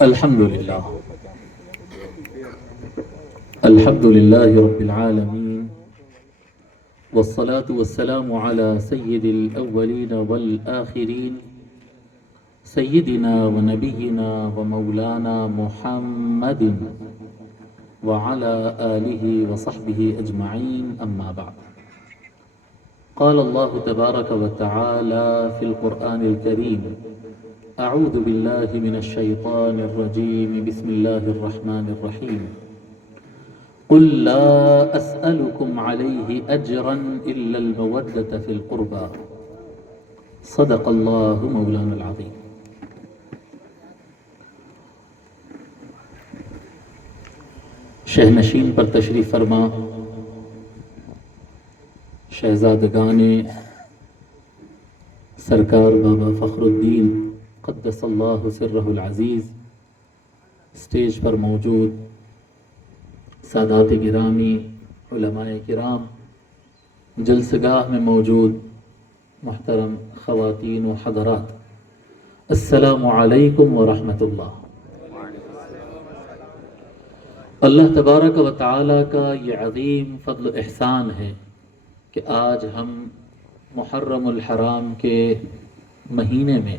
الحمدللہ الحمدللہ رب العالمین والصلاة والسلام على سید الاولین والآخرین سیدنا ونبینا ومولانا محمد وعلى آلہ وصحبہ اجمعین اما بعد قال اللہ تبارک وتعالی فی القرآن الکریم اعوذ باللہ من الشیطان الرجیم بسم اللہ الرحمن الرحیم قل لا اسألكم علیہ اجرا الا المودة فی القربى صدق اللہ مولانا العظیم۔ شہنشین پر تشریف فرما شہزادگان سرکار بابا فخر الدین قدس اللہ سرہ العزیز، اسٹیج پر موجود سادات گرامی، علماء کرام، جلسگاہ میں موجود محترم خواتین و حضرات، السلام علیکم ورحمۃ اللہ۔ اللہ تبارک و تعالیٰ کا یہ عظیم فضل و احسان ہے کہ آج ہم محرم الحرام کے مہینے میں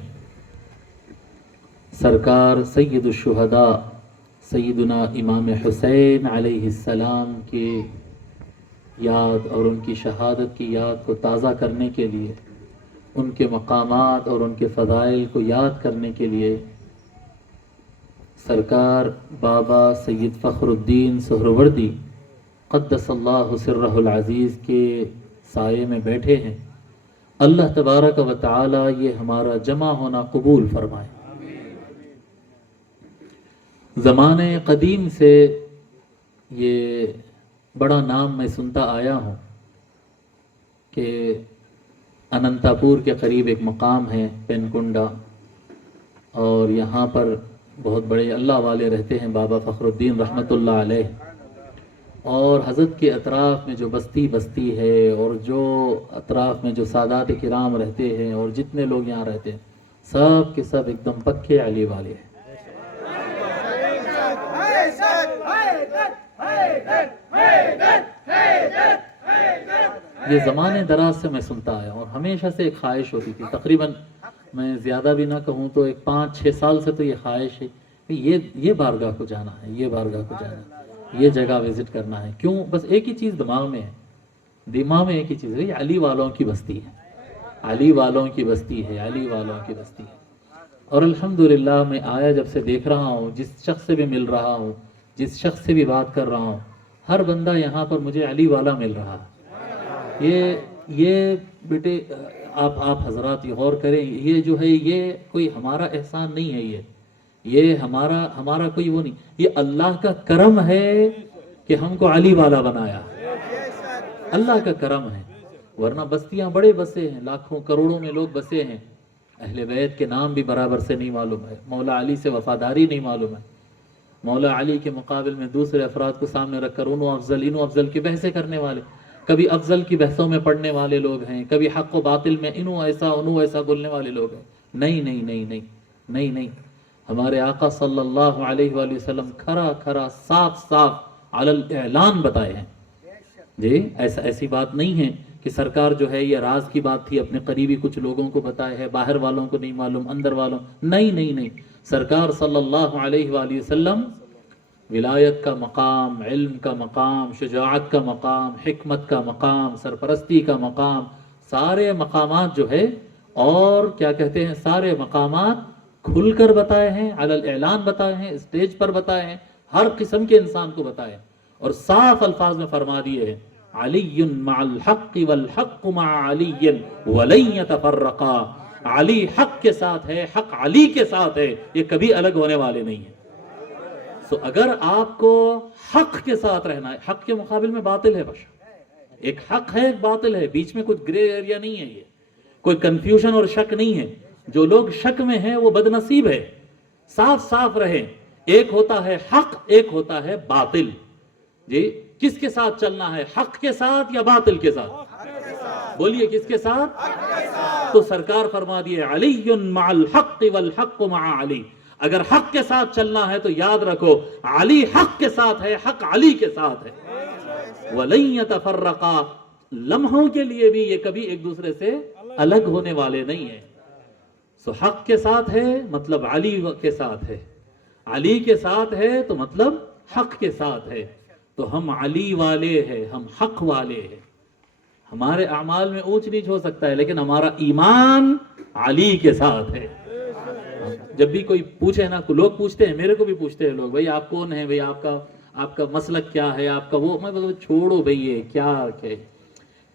سرکار سید الشہداء سیدنا امام حسین علیہ السلام کی یاد اور ان کی شہادت کی یاد کو تازہ کرنے کے لیے، ان کے مقامات اور ان کے فضائل کو یاد کرنے کے لیے سرکار بابا سید فخر الدین سہروردی قدس اللہ سرہ العزیز کے سائے میں بیٹھے ہیں۔ اللہ تبارک و تعالی یہ ہمارا جمع ہونا قبول فرمائے۔ زمانے قدیم سے یہ بڑا نام میں سنتا آیا ہوں کہ اننتا پور کے قریب ایک مقام ہے پینکنڈا، اور یہاں پر بہت بڑے اللہ والے رہتے ہیں بابا فخر الدین رحمۃ اللہ علیہ، اور حضرت کے اطراف میں جو بستی ہے اور جو اطراف میں جو سادات کرام رہتے ہیں اور جتنے لوگ یہاں رہتے ہیں سب کے سب ایک دم پکے علی والے ہیں۔ یہ زمانے دراز سے میں سنتا آیا اور ہمیشہ سے ایک خواہش ہوتی تھی، تقریباً میں زیادہ بھی نہ کہوں تو ایک 5-6 سال سے تو یہ خواہش ہے کہ یہ بارگاہ کو جانا ہے، یہ بارگاہ کو جانا ہے، یہ جگہ وزٹ کرنا ہے۔ کیوں؟ بس ایک ہی چیز دماغ میں ہے، دماغ میں ایک ہی چیز ہے، یہ علی والوں کی بستی ہے، علی والوں کی بستی ہے، علی والوں کی بستی ہے۔ اور الحمدللہ میں آیا جب سے دیکھ رہا ہوں، جس شخص سے بھی مل رہا ہوں، جس شخص سے بھی بات کر رہا ہوں، ہر بندہ یہاں پر مجھے علی والا مل رہا ہے۔ یہ بیٹے آپ حضرات یہ غور کریں، یہ جو ہے یہ کوئی ہمارا احسان نہیں ہے، یہ ہمارا کوئی وہ نہیں، یہ اللہ کا کرم ہے کہ ہم کو علی والا بنایا، اللہ کا کرم ہے۔ ورنہ بستیاں بڑے بسے ہیں، لاکھوں کروڑوں میں لوگ بسے ہیں، اہل بیت کے نام بھی برابر سے نہیں معلوم ہے، مولا علی سے وفاداری نہیں معلوم ہے، مولا علی کے مقابل میں دوسرے افراد کو سامنے رکھ کر انو افضل کی بحثیں کرنے والے، کبھی افضل کی بحثوں میں پڑھنے والے لوگ ہیں، کبھی حق و باطل میں انو ایسا بولنے والے لوگ ہیں۔ نہیں، ہمارے آقا صلی اللہ علیہ وآلہ وسلم کھرا صاف علی الاعلان بتائے ہیں جی، ایسی بات نہیں ہے کہ سرکار جو ہے یہ راز کی بات تھی اپنے قریبی کچھ لوگوں کو بتائے ہے، باہر والوں کو نہیں معلوم، اندر والوں نہیں، سرکار صلی اللہ علیہ وآلہ وسلم ولایت کا مقام، علم کا مقام، شجاعت کا مقام، حکمت کا مقام، سرپرستی کا مقام، سارے مقامات جو ہے اور کیا کہتے ہیں سارے مقامات کھل کر بتائے ہیں، علی الاعلان بتائے ہیں، اسٹیج پر بتائے ہیں، ہر قسم کے انسان کو بتائے ہیں، اور صاف الفاظ میں فرما دیے ہیں علی مع الحق والحق مع علی ولن یتفرقا، علی حق کے ساتھ ہے، حق علی کے ساتھ ہے، یہ کبھی الگ ہونے والے نہیں ہیں۔ اگر آپ کو حق کے ساتھ رہنا ہے، حق کے مقابل میں باطل ہے، ایک حق ہے ایک باطل ہے، بیچ میں کچھ گرے ایریا نہیں ہے، یہ کوئی کنفیوژن اور شک نہیں ہے۔ جو لوگ شک میں ہیں وہ بد نصیب ہے، صاف رہیں، ایک ہوتا ہے حق، ایک ہوتا ہے باطل۔ جی کس کے ساتھ چلنا ہے، حق کے ساتھ یا باطل کے ساتھ؟ بولیے کس کے ساتھ؟ تو سرکار فرما دیے علی مع الحق والحق مع علی، اگر حق کے ساتھ چلنا ہے تو یاد رکھو علی حق کے ساتھ ہے، حق علی کے ساتھ ہے۔ وَلَن يَتَفَرَّقَا، لمحوں کے لیے بھی یہ کبھی ایک دوسرے سے الگ ہونے والے نہیں ہیں۔ سو حق کے ساتھ ہے مطلب علی کے ساتھ ہے، علی کے ساتھ ہے تو مطلب حق کے ساتھ ہے۔ تو ہم علی والے ہیں، ہم حق والے ہیں۔ ہمارے اعمال میں اونچ نیچ ہو سکتا ہے لیکن ہمارا ایمان علی کے ساتھ ہے۔ جب بھی کوئی پوچھے نا، لوگ پوچھتے ہیں، میرے کو بھی پوچھتے ہیں لوگ، بھائی آپ کون ہیں، بھائی آپ کا مسلک کیا ہے، آپ کا وہ، میں چھوڑو بھائی یہ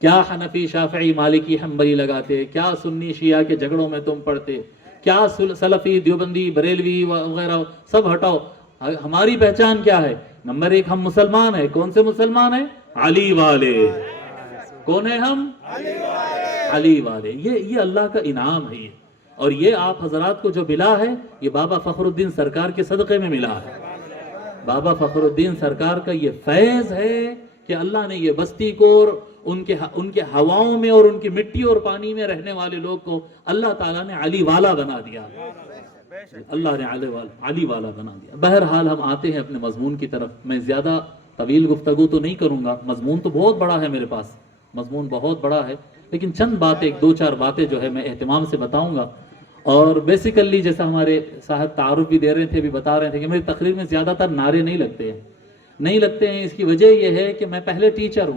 کیا حنفی شافعی مالکی حنبلی لگاتے، کیا سنی شیعہ کے جھگڑوں میں تم پڑتے، کیا سلفی دیوبندی بریلوی وغیرہ سب ہٹاؤ۔ ہماری پہچان کیا ہے؟ نمبر 1 ہم مسلمان ہیں۔ کون سے مسلمان ہیں؟ علی والے۔ کون ہیں ہم؟ علی والے۔ یہ اللہ کا انعام ہے یہ، اور یہ آپ حضرات کو جو ملا ہے یہ بابا فخر الدین سرکار کے صدقے میں ملا ہے۔ بابا فخر الدین سرکار کا یہ فیض ہے کہ اللہ نے یہ بستی کو اور ان کے ہواؤں میں اور ان کی مٹی اور پانی میں رہنے والے لوگ کو اللہ تعالیٰ نے علی والا بنا دیا، اللہ نے علی والا بنا دیا۔ بہرحال ہم آتے ہیں اپنے مضمون کی طرف۔ میں زیادہ طویل گفتگو تو نہیں کروں گا، مضمون تو بہت بڑا ہے میرے پاس، مضمون بہت بڑا ہے، لیکن چند باتیں، 2-4 باتیں جو ہے میں اہتمام سے بتاؤں گا۔ اور بیسیکلی جیسا ہمارے صاحب تعارف بھی دے رہے تھے، بھی بتا رہے تھے کہ میری تقریر میں زیادہ تر نعرے نہیں لگتے ہیں۔ اس کی وجہ یہ ہے کہ میں پہلے ٹیچر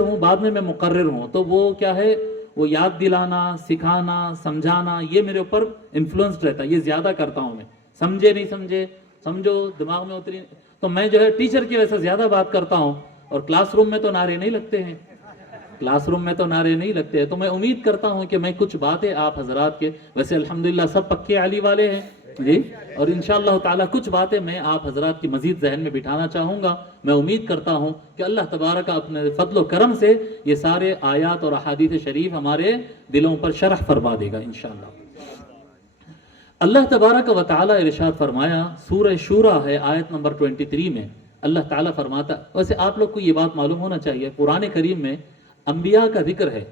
ہوں، بعد میں مقرر ہوں، تو وہ کیا ہے، وہ یاد دلانا، سکھانا، سمجھانا، یہ میرے اوپر انفلوئنسڈ رہتا ہے، یہ زیادہ کرتا ہوں میں۔ سمجھے نہیں سمجھے، سمجھو دماغ میں اتری، تو میں جو ہے ٹیچر کی وجہ سے زیادہ بات کرتا ہوں، اور کلاس روم میں تو نعرے نہیں لگتے ہیں، تو میں امید کرتا ہوں کہ میں کچھ باتیں آپ حضرات کے، ویسے الحمدللہ سب پکے علی والے ہیں جی، اور انشاءاللہ تعالی کچھ باتیں میں آپ حضرات کی مزید ذہن میں بٹھانا چاہوں گا۔ میں امید کرتا ہوں کہ اللہ تبارک اپنے فضل و کرم سے یہ سارے آیات اور احادیث شریف ہمارے دلوں پر شرح فرما دے گا انشاءاللہ۔ اللہ تبارک و تعالی ارشاد فرمایا، سورہ شورى ہے آیت نمبر 23 میں، اللہ تعالیٰ فرماتا، ویسے آپ لوگ کو یہ بات معلوم ہونا چاہیے، قرآن کریم میں انبیاء کا ذکر ہے،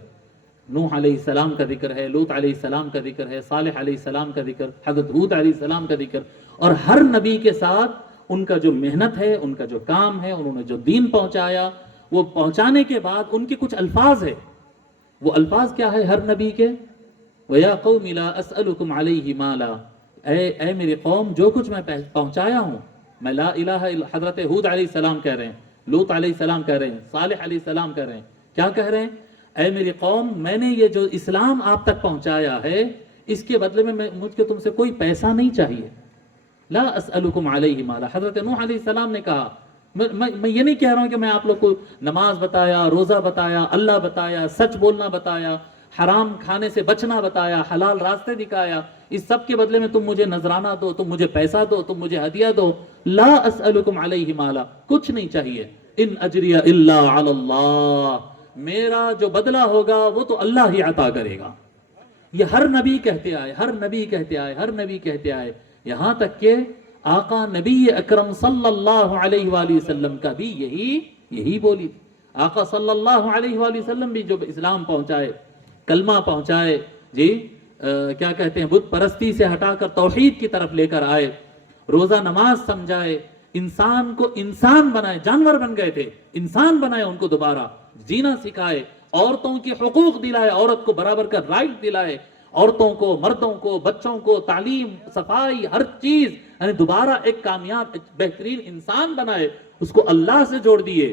نوح علیہ السلام کا ذکر ہے، لوط علیہ السلام کا ذکر ہے، صالح علیہ السلام کا ذکر، حضرت ہود علیہ السلام کا ذکر، اور ہر نبی کے ساتھ ان کا جو محنت ہے، ان کا جو کام ہے، انہوں نے جو دین پہنچایا، وہ پہنچانے کے بعد ان کے کچھ الفاظ ہے۔ وہ الفاظ کیا ہے ہر نبی کے؟ وَيَا قَوْمِ لَا أَسْأَلُكُمْ عَلَيْهِ مَالًا، اے میری قوم، جو کچھ میں پہنچایا ہوں، میں لا الہ الا، حضرت ہود علیہ السلام کہہ رہے ہیں، لوط علیہ السلام کہہ رہے ہیں، صالح علیہ السلام کہہ رہے ہیں، کیا کہہ رہے ہیں؟ اے میری قوم، میں نے یہ جو اسلام آپ تک پہنچایا ہے، اس کے بدلے میں مجھ کو تم سے کوئی پیسہ نہیں چاہیے۔ لا اسألکم علیہ مالا، حضرت نوح علیہ السلام نے کہا، میں یہ نہیں کہہ رہا ہوں کہ میں آپ لوگ کو نماز بتایا، روزہ بتایا، اللہ بتایا، سچ بولنا بتایا، حرام کھانے سے بچنا بتایا، حلال راستے دکھایا، اس سب کے بدلے میں تم مجھے نذرانہ دو، تم مجھے پیسہ دو، تم مجھے ہدیہ دو۔ لا اسألکم علیہ مالا، کچھ نہیں چاہیے۔ ان اجری الا علی اللہ، میرا جو بدلہ ہوگا وہ تو اللہ ہی عطا کرے گا۔ یہ ہر نبی کہتے آئے، یہاں تک کہ آقا نبی اکرم صلی اللہ علیہ وآلہ وسلم کا بھی یہی بولی تھی۔ آقا صلی اللہ علیہ وآلہ وسلم بھی جو اسلام پہنچائے، کلمہ پہنچائے، جی کیا کہتے ہیں، بت پرستی سے ہٹا کر توحید کی طرف لے کر آئے، روزہ نماز سمجھائے، انسان کو انسان بنائے، جانور بن گئے تھے، انسان بنائے، ان کو دوبارہ جینا سکھائے، عورتوں کے حقوق دلائے، عورت کو برابر کا رائٹ دلائے، عورتوں کو، مردوں کو، بچوں کو، تعلیم، صفائی، ہر چیز، یعنی دوبارہ ایک کامیاب بہترین انسان بنائے، اس کو اللہ سے جوڑ دیے۔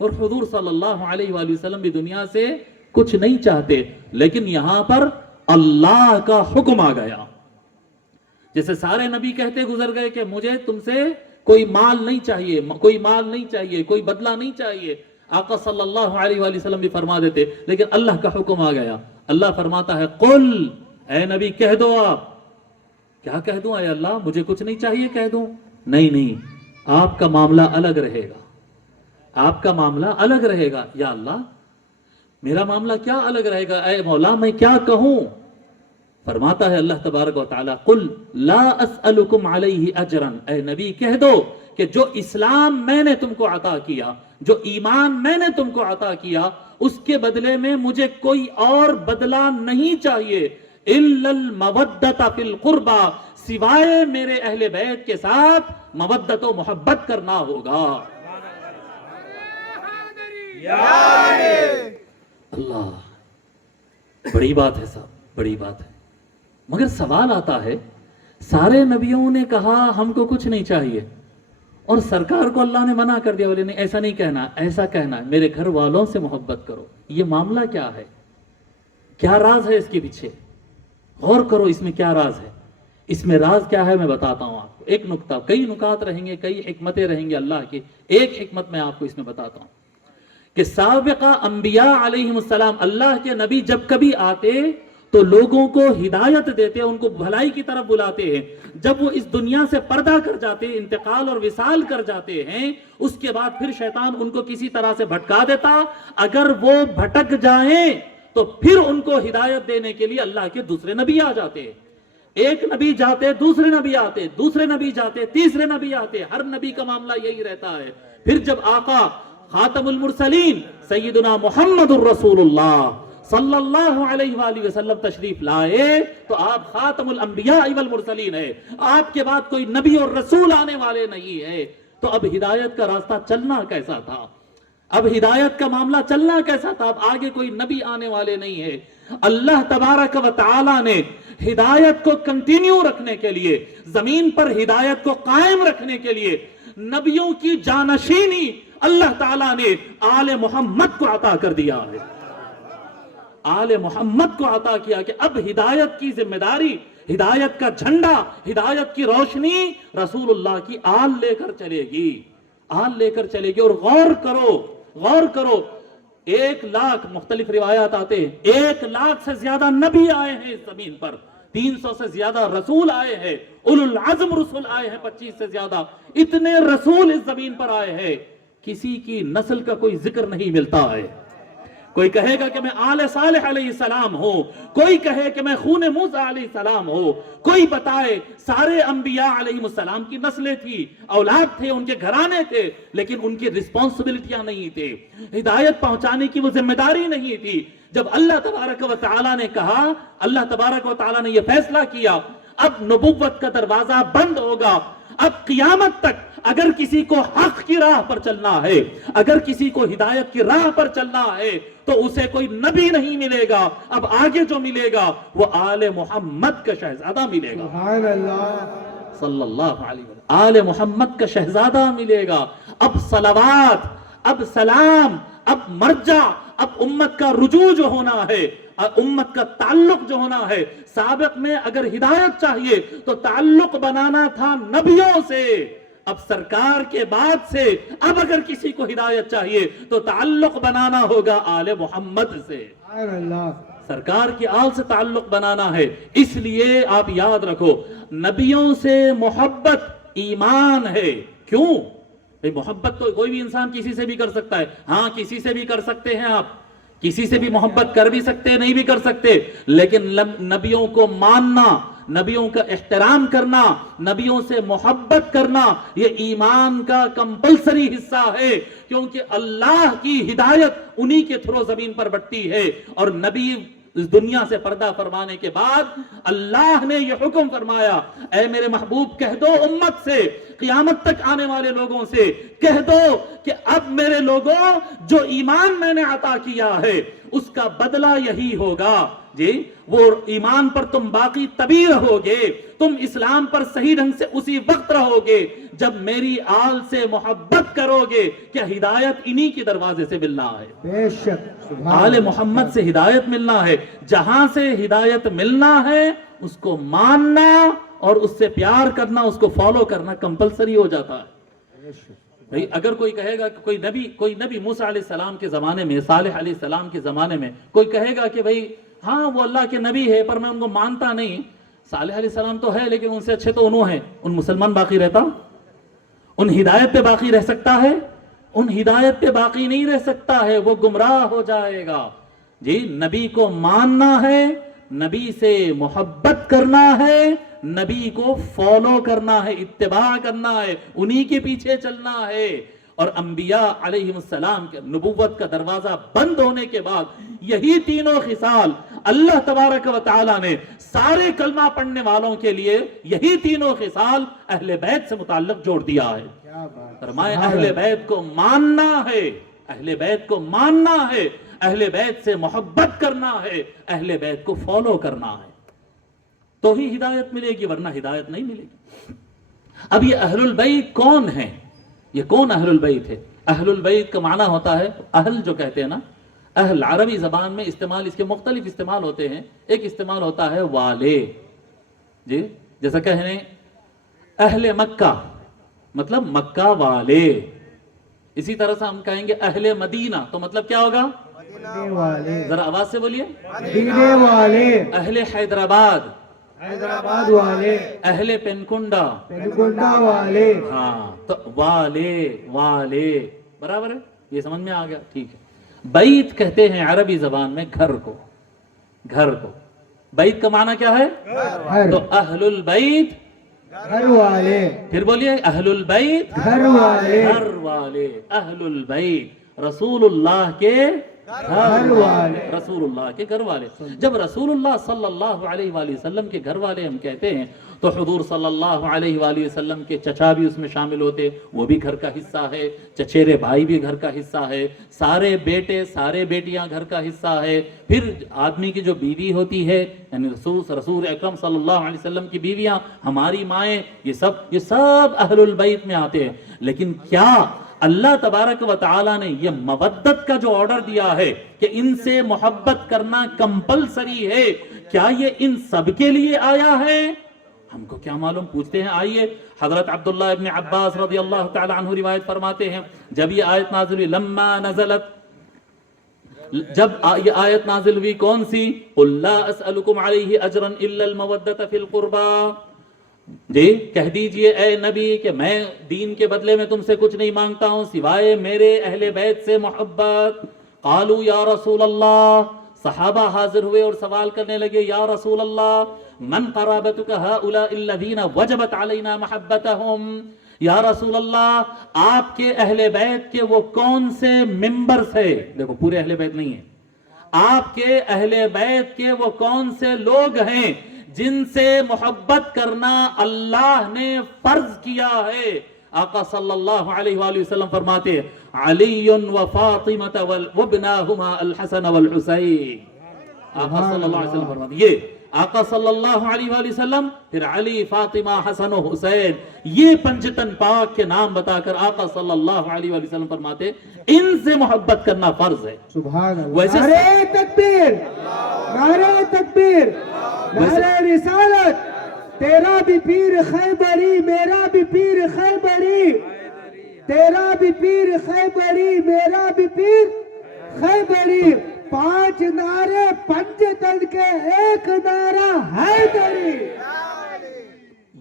اور حضور صلی اللہ علیہ وآلہ وسلم بھی دنیا سے کچھ نہیں چاہتے، لیکن یہاں پر اللہ کا حکم آ گیا۔ جیسے سارے نبی کہتے گزر گئے کہ مجھے تم سے کوئی مال نہیں چاہیے، کوئی بدلہ نہیں چاہیے، آقا صلی اللہ علیہ وآلہ وسلم بھی فرما دیتے، لیکن اللہ کا حکم آ گیا۔ اللہ فرماتا ہے، قل، اے نبی کہہ دو، آپ کیا کہہ دوں؟ اے اللہ مجھے کچھ نہیں چاہیے کہہ دوں؟ نہیں، آپ کا معاملہ الگ رہے گا، آپ کا معاملہ الگ رہے گا۔ یا اللہ میرا معاملہ کیا الگ رہے گا؟ اے مولا میں کیا کہوں؟ فرماتا ہے اللہ تبارک و تعالی، قل لا اسألکم علیہ اجرا، اے نبی کہہ دو کہ جو اسلام میں نے تم کو عطا کیا، جو ایمان میں نے تم کو عطا کیا، اس کے بدلے میں مجھے کوئی اور بدلہ نہیں چاہیے، الا المودۃ فی القربى، سوائے میرے اہل بیت کے ساتھ مودت و محبت کرنا ہوگا۔ اللہ، بڑی بات ہے صاحب، بڑی بات ہے۔ مگر سوال آتا ہے، سارے نبیوں نے کہا ہم کو کچھ نہیں چاہیے، اور سرکار کو اللہ نے منع کر دیا، بولے نہیں ایسا نہیں کہنا، ایسا کہنا ہے میرے گھر والوں سے محبت کرو۔ یہ معاملہ کیا ہے؟ کیا راز ہے اس کے پیچھے؟ غور کرو اس میں کیا راز ہے۔ اس میں راز کیا ہے میں بتاتا ہوں آپ کو۔ ایک نکتہ، کئی نکات رہیں گے، کئی حکمتیں رہیں گے اللہ کی، ایک حکمت میں آپ کو اس میں بتاتا ہوں کہ سابقہ انبیاء علیہم السلام، اللہ کے نبی جب کبھی آتے تو لوگوں کو ہدایت دیتے، ان کو بھلائی کی طرف بلاتے ہیں۔ جب وہ اس دنیا سے پردہ کر جاتے، انتقال اور وصال کر جاتے ہیں، اس کے بعد پھر شیطان ان کو کسی طرح سے بھٹکا دیتا۔ اگر وہ بھٹک جائیں تو پھر ان کو ہدایت دینے کے لیے اللہ کے دوسرے نبی آ جاتے۔ ایک نبی جاتے، دوسرے نبی آتے، دوسرے نبی جاتے، تیسرے نبی آتے۔ ہر نبی کا معاملہ یہی رہتا ہے۔ پھر جب آقا خاتم المرسلین سیدنا محمد الرسول اللہ صلی اللہ علیہ وآلہ وسلم تشریف لائے تو آپ خاتم الانبیاء والمرسلین ہے، آپ کے بعد کوئی نبی اور رسول آنے والے نہیں ہے۔ تو اب ہدایت کا راستہ چلنا کیسا تھا؟ اب ہدایت کا معاملہ چلنا کیسا تھا؟ اب آگے کوئی نبی آنے والے نہیں ہے۔ اللہ تبارک و تعالی نے ہدایت کو کنٹینیو رکھنے کے لیے، زمین پر ہدایت کو قائم رکھنے کے لیے نبیوں کی جانشینی اللہ تعالیٰ نے آل محمد کو عطا کر دیا ہے۔ آل محمد کو عطا کیا کہ اب ہدایت کی ذمہ داری، ہدایت کا جھنڈا، ہدایت کی روشنی رسول اللہ کی آل لے کر چلے گی، آل لے کر چلے گی۔ اور غور کرو، غور کرو، 1,00,000 مختلف روایات آتے ہیں، 1,00,000 سے زیادہ نبی آئے ہیں اس زمین پر، 300 سے زیادہ رسول آئے ہیں، اولو العزم رسول آئے ہیں 25 سے زیادہ، اتنے رسول اس زمین پر آئے ہیں، کسی کی نسل کا کوئی ذکر نہیں ملتا ہے۔ کوئی کہے گا کہ میں آل صالح علیہ السلام ہوں، کوئی کہے کہ میں خون موسیٰ علیہ السلام ہوں، کوئی بتائے سارے انبیاء علیہ السلام کی نسلیں تھی، اولاد تھے، ان کے گھرانے تھے، لیکن ان کی رسپانسبلٹیاں نہیں تھے، ہدایت پہنچانے کی وہ ذمہ داری نہیں تھی۔ جب اللہ تبارک و تعالیٰ نے کہا، اللہ تبارک و تعالیٰ نے یہ فیصلہ کیا اب نبوت کا دروازہ بند ہوگا، اب قیامت تک اگر کسی کو حق کی راہ پر چلنا ہے، اگر کسی کو ہدایت کی راہ پر چلنا ہے تو اسے کوئی نبی نہیں ملے گا، اب آگے جو ملے گا وہ آل محمد کا شہزادہ ملے گا، سبحان اللہ صلی اللہ علیہ وسلم، آل محمد کا شہزادہ ملے گا۔ اب صلوات، اب سلام، اب مرجع، اب امت کا رجوع جو ہونا ہے، امت کا تعلق جو ہونا ہے، سابق میں اگر ہدایت چاہیے تو تعلق بنانا تھا نبیوں سے، اب سرکار کے بعد سے اب اگر کسی کو ہدایت چاہیے تو تعلق بنانا ہوگا آل محمد سے، سرکار کی آل سے تعلق بنانا ہے۔ اس لیے آپ یاد رکھو، نبیوں سے محبت ایمان ہے۔ کیوں؟ محبت تو کوئی بھی انسان کسی سے بھی کر سکتا ہے، ہاں کسی سے بھی کر سکتے ہیں، آپ کسی سے بھی محبت کر بھی سکتے نہیں بھی کر سکتے، لیکن نبیوں کو ماننا، نبیوں کا احترام کرنا، نبیوں سے محبت کرنا، یہ ایمان کا کمپلسری حصہ ہے، کیونکہ اللہ کی ہدایت انہی کے تھرو زمین پر بٹتی ہے، اور نبی اس دنیا سے پردہ فرمانے کے بعد اللہ نے یہ حکم فرمایا، اے میرے محبوب کہہ دو امت سے، قیامت تک آنے والے لوگوں سے کہہ دو کہ اب میرے لوگوں جو ایمان میں نے عطا کیا ہے اس کا بدلہ یہی ہوگا، جی وہ ایمان پر تم باقی تبھی رہو گے، تم اسلام پر صحیح ڈھنگ سے اسی وقت رہو گے جب میری آل سے محبت کرو گے۔ کیا ہدایت انہی کے دروازے سے ملنا ہے، بے شک آل محمد سے ہدایت ملنا ہے، جہاں سے ہدایت ملنا ہے اس کو ماننا اور اس سے پیار کرنا، اس کو فالو کرنا کمپلسری ہو جاتا ہے۔ بھئی اگر کوئی کہے گا کہ کوئی نبی موسیٰ علیہ السلام کے زمانے میں، صالح علیہ السلام کے زمانے میں کوئی کہے گا کہ بھئی ہاں وہ اللہ کے نبی ہے پر میں ان کو مانتا نہیں، صالح علیہ السلام تو ہے لیکن ان سے اچھے تو انہوں ہیں، ان مسلمان باقی رہتا؟ ان ہدایت پہ باقی رہ سکتا ہے؟ ان ہدایت پہ باقی نہیں رہ سکتا ہے، وہ گمراہ ہو جائے گا۔ جی نبی کو ماننا ہے، نبی سے محبت کرنا ہے، نبی کو فالو کرنا ہے، اتباع کرنا ہے، انہی کے پیچھے چلنا ہے. اور انبیاء علیہ السلام کے نبوت کا دروازہ بند ہونے کے بعد یہی تینوں خصال اللہ تبارک و تعالیٰ نے سارے کلمہ پڑھنے والوں کے لیے یہی تینوں خصال اہل بیت سے متعلق جوڑ دیا ہے. فرمائے اہل بیت کو ماننا ہے، اہل بیت کو ماننا ہے، اہل بیت سے محبت کرنا ہے، اہل بیت کو فالو کرنا ہے، تو ہی ہدایت ملے گی، ورنہ ہدایت نہیں ملے گی. اب یہ اہل البیت کون ہیں؟ یہ کون اہل البیت ہے؟ اہل البیت کا معنی ہوتا ہے، اہل جو کہتے ہیں نا، اہل عربی زبان میں استعمال اس کے مختلف استعمال ہوتے ہیں. ایک استعمال ہوتا ہے والے، جی جیسا کہنے اہل مکہ مطلب مکہ والے. اسی طرح سے ہم کہیں گے اہل مدینہ تو مطلب کیا ہوگا؟ مدینے والے. ذرا آواز سے بولیے. مدینے والے. اہل حیدرآباد، حیدرآباد والے. اہل پنکنڈا، پنکنڈا والے. ہاں تو والے والے برابر ہے. یہ سمجھ میں آ گیا؟ ٹھیک ہے. بیت کہتے ہیں عربی زبان میں گھر کو، گھر کو. بیت کا معنی کیا ہے؟ گھر. تو اہل البیت گھر والے. پھر بولیے اہل البیت گھر والے. گھر والے. اہل البیت رسول اللہ کے گھر والے. رسول اللہ کے گھر والے. جب رسول اللہ صلی اللہ علیہ وآلہ وسلم کے گھر والے ہم کہتے ہیں تو حضور صلی اللہ علیہ وآلہ وسلم کے چچا بھی اس میں شامل ہوتے، وہ بھی گھر کا حصہ ہے، چچیرے بھائی بھی گھر کا حصہ ہے، سارے بیٹے سارے بیٹیاں گھر کا حصہ ہے. پھر آدمی کی جو بیوی ہوتی ہے یعنی رسول اکرم صلی اللہ علیہ وسلم کی بیویاں، ہماری مائیں، یہ سب اہل البیت میں آتے ہیں. لیکن کیا اللہ تبارک و تعالیٰ نے یہ مودت کا جو آرڈر دیا ہے کہ ان سے محبت کرنا کمپلسری ہے، کیا یہ ان سب کے لیے آیا ہے؟ ہم کو کیا معلوم. پوچھتے ہیں. آئیے حضرت عبداللہ ابن عباس رضی اللہ تعالی عنہ روایت فرماتے ہیں جب یہ آیت نازل ہوئی، لما نزلت، جب یہ آیت نازل ہوئی کون سی؟ قل لا اسألکم علیہ اجرا الا المودۃ فی القربى. جی کہہ دیجئے اے نبی کہ میں دین کے بدلے میں تم سے کچھ نہیں مانگتا ہوں سوائے میرے اہل بیت سے محبت. قالوا یا رسول اللہ، صحابہ حاضر ہوئے اور سوال کرنے لگے، یا رسول اللہ من قرابتک ہؤلاء الذین وجبت علینا محبتہم. یا رسول اللہ آپ کے اہل بیت کے وہ کون سے ممبرز ہیں؟ دیکھو پورے اہل بیت نہیں ہیں. آپ کے اہل بیت کے وہ کون سے لوگ ہیں جن سے محبت کرنا اللہ نے فرض کیا ہے؟ آقا صلی اللہ علیہ وآلہ وسلم فرماتے ہیں علی و فاطمہ وابناہما الحسن والحسین. آقا صلی اللہ علیہ وسلم فرماتے ہیں، یہ آقا صلی اللہ علیہ وآلہ وسلم، پھر علی، فاطمہ، حسن و حسین، یہ پنجتن پاک کے نام بتا کر آقا صلی اللہ علیہ وآلہ وسلم فرماتے ان سے محبت کرنا فرض ہے. سبحان اللہ. ویسے نعرہ تکبیر، نعرہ تکبیر، نعرہ رسالت. تیرا بھی پیر خیبری، میرا بھی پیر خیبری. تیرا بھی پیر خیبری، میرا بھی پیر خیبری. 5 نعرے پنجتن کے، ایک نعرہ حیدری.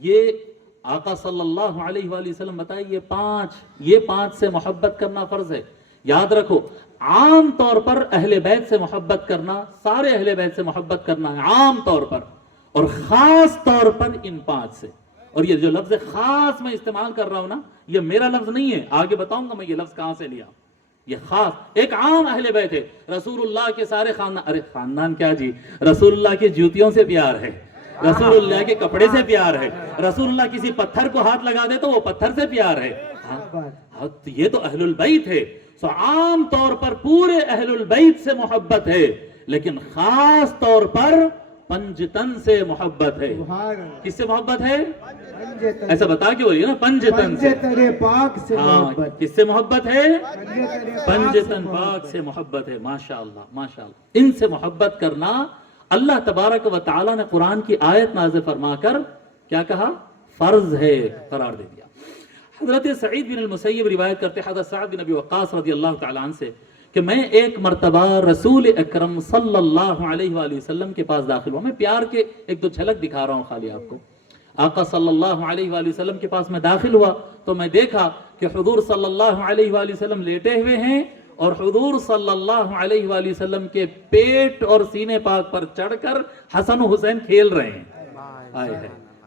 یہ آقا صلی اللہ علیہ وآلہ وسلم بتائے یہ پانچ سے محبت کرنا فرض ہے. یاد رکھو عام طور پر اہل بیت سے محبت کرنا، سارے اہل بیت سے محبت کرنا ہے عام طور پر، اور خاص طور پر ان 5 سے. اور یہ جو لفظ خاص میں استعمال کر رہا ہوں نا، یہ میرا لفظ نہیں ہے، آگے بتاؤں گا میں یہ لفظ کہاں سے لیا. یہ خاص ایک عام اہل بیت ہے. رسول اللہ کے سارے خاندان، ارے خاندان کیا جی، رسول اللہ کی جوتیوں سے پیار ہے، رسول اللہ کے کپڑے سے پیار ہے، رسول اللہ کسی پتھر کو ہاتھ لگا دے تو وہ پتھر سے پیار ہے. یہ تو اہل البیت ہے. سو عام طور پر پورے اہل البیت سے محبت ہے، لیکن خاص طور پر پنجتن سے محبت ہے. کس سے محبت ہے؟ ایسا بتا کے بولیے نا، پنجتن سے. پاک سے محبت. کس سے محبت ہے؟ پنجتن پاک سے محبت ہے. ماشاءاللہ ماشاءاللہ. ان سے محبت کرنا اللہ تبارک و تعالی نے قرآن کی آیت نازل فرما کر کیا کہا؟ فرض ہے قرار دے دیا. حضرت سعید بن المسیب روایت کرتے حضرت سعد بن ابی وقاص رضی اللہ تعالیٰ عنہ سے کہ میں ایک مرتبہ رسول اکرم صلی اللہ علیہ وآلہ وسلم کے پاس داخل ہوا. میں پیار کے ایک دو جھلک دکھا رہا ہوں خالی آپ کو. آقا صلی اللہ علیہ وآلہ وسلم کے پاس میں داخل ہوا تو میں دیکھا کہ حضور صلی اللہ علیہ وآلہ وسلم لیٹے ہوئے ہیں اور حضور صلی اللہ علیہ وآلہ وسلم کے پیٹ اور سینے پاک پر چڑھ کر حسن و حسین کھیل رہے ہیں.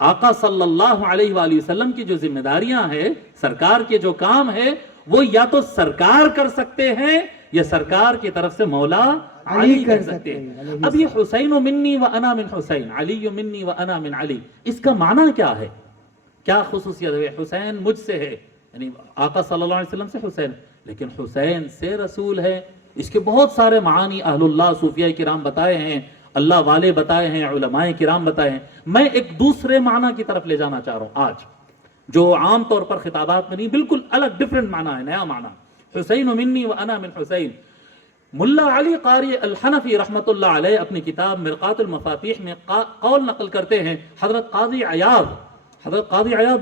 آقا صلی اللہ علیہ وآلہ وسلم کی جو ذمہ داریاں ہیں، سرکار کے جو کام ہے، وہ یا تو سرکار کر سکتے ہیں یا سرکار کی طرف سے مولا علی کر سکتے ہیں۔ اب یہ حسین منی و انا من حسین، علی منی و انا من علی، اس کا معنی کیا ہے؟ کیا خصوصیت ہے؟ حسین مجھ سے ہے، یعنی آقا صلی اللہ علیہ وسلم سے حسین، لیکن حسین سے رسول ہے۔ اس کے بہت سارے معانی اہل اللہ صوفیاء کرام بتائے ہیں، اللہ والے بتائے ہیں، علماء کرام بتائے ہیں۔ میں ایک دوسرے معنی کی طرف لے جانا چاہ رہا ہوں آج، جو عام طور پر خطابات میں نہیں، بالکل الگ ڈیفرنٹ معنی ہے، نیا معنی۔ حسین منی و انا من حسین۔ ملا علی قاری الحنفی رحمۃ اللہ علیہ اپنی کتاب مرقات المفاتیح میں قول نقل کرتے ہیں، حضرت قاضی عیاض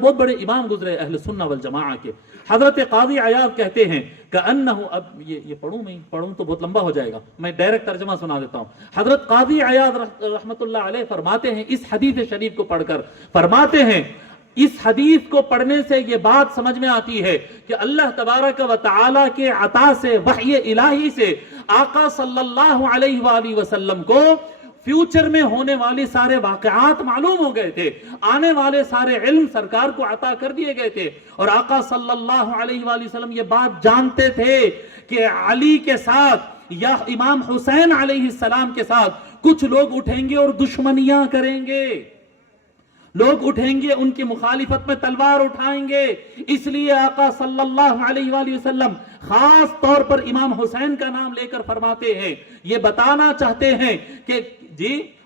بہت بڑے امام گزرے اہل سنہ والجماعہ کے۔ حضرت قاضی عیاض کہتے ہیں کأنہ، اب یہ پڑھوں تو بہت لمبا ہو جائے گا، میں ڈائریکٹ ترجمہ سنا دیتا ہوں۔ حضرت قاضی عیاض رحمۃ اللہ علیہ فرماتے ہیں، اس حدیث شریف کو پڑھ کر فرماتے ہیں، اس حدیث کو پڑھنے سے یہ بات سمجھ میں آتی ہے کہ اللہ تبارک و تعالی کے عطا سے، وحی الہی سے آقا صلی اللہ علیہ وآلہ وسلم کو فیوچر میں ہونے والی سارے واقعات معلوم ہو گئے تھے، آنے والے سارے علم سرکار کو عطا کر دیے گئے تھے، اور آقا صلی اللہ علیہ وآلہ وسلم یہ بات جانتے تھے کہ علی کے ساتھ یا امام حسین علیہ السلام کے ساتھ کچھ لوگ اٹھیں گے اور دشمنیاں کریں گے، لوگ اٹھیں گے ان کی مخالفت میں تلوار اٹھائیں گے۔ اس لیے آقا صلی اللہ علیہ وآلہ وسلم خاص طور پر امام حسین کا نام لے کر فرماتے ہیں، یہ بتانا چاہتے ہیں کہ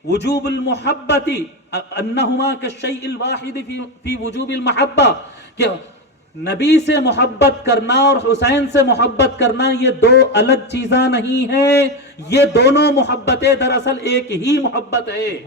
وجوب المحبتی انہما کالشیء الواحد فی وجوب المحبہ، کہ نبی سے محبت کرنا اور حسین سے محبت کرنا یہ دو الگ چیزاں نہیں ہیں، یہ دونوں محبتیں دراصل ایک ہی محبت ہے۔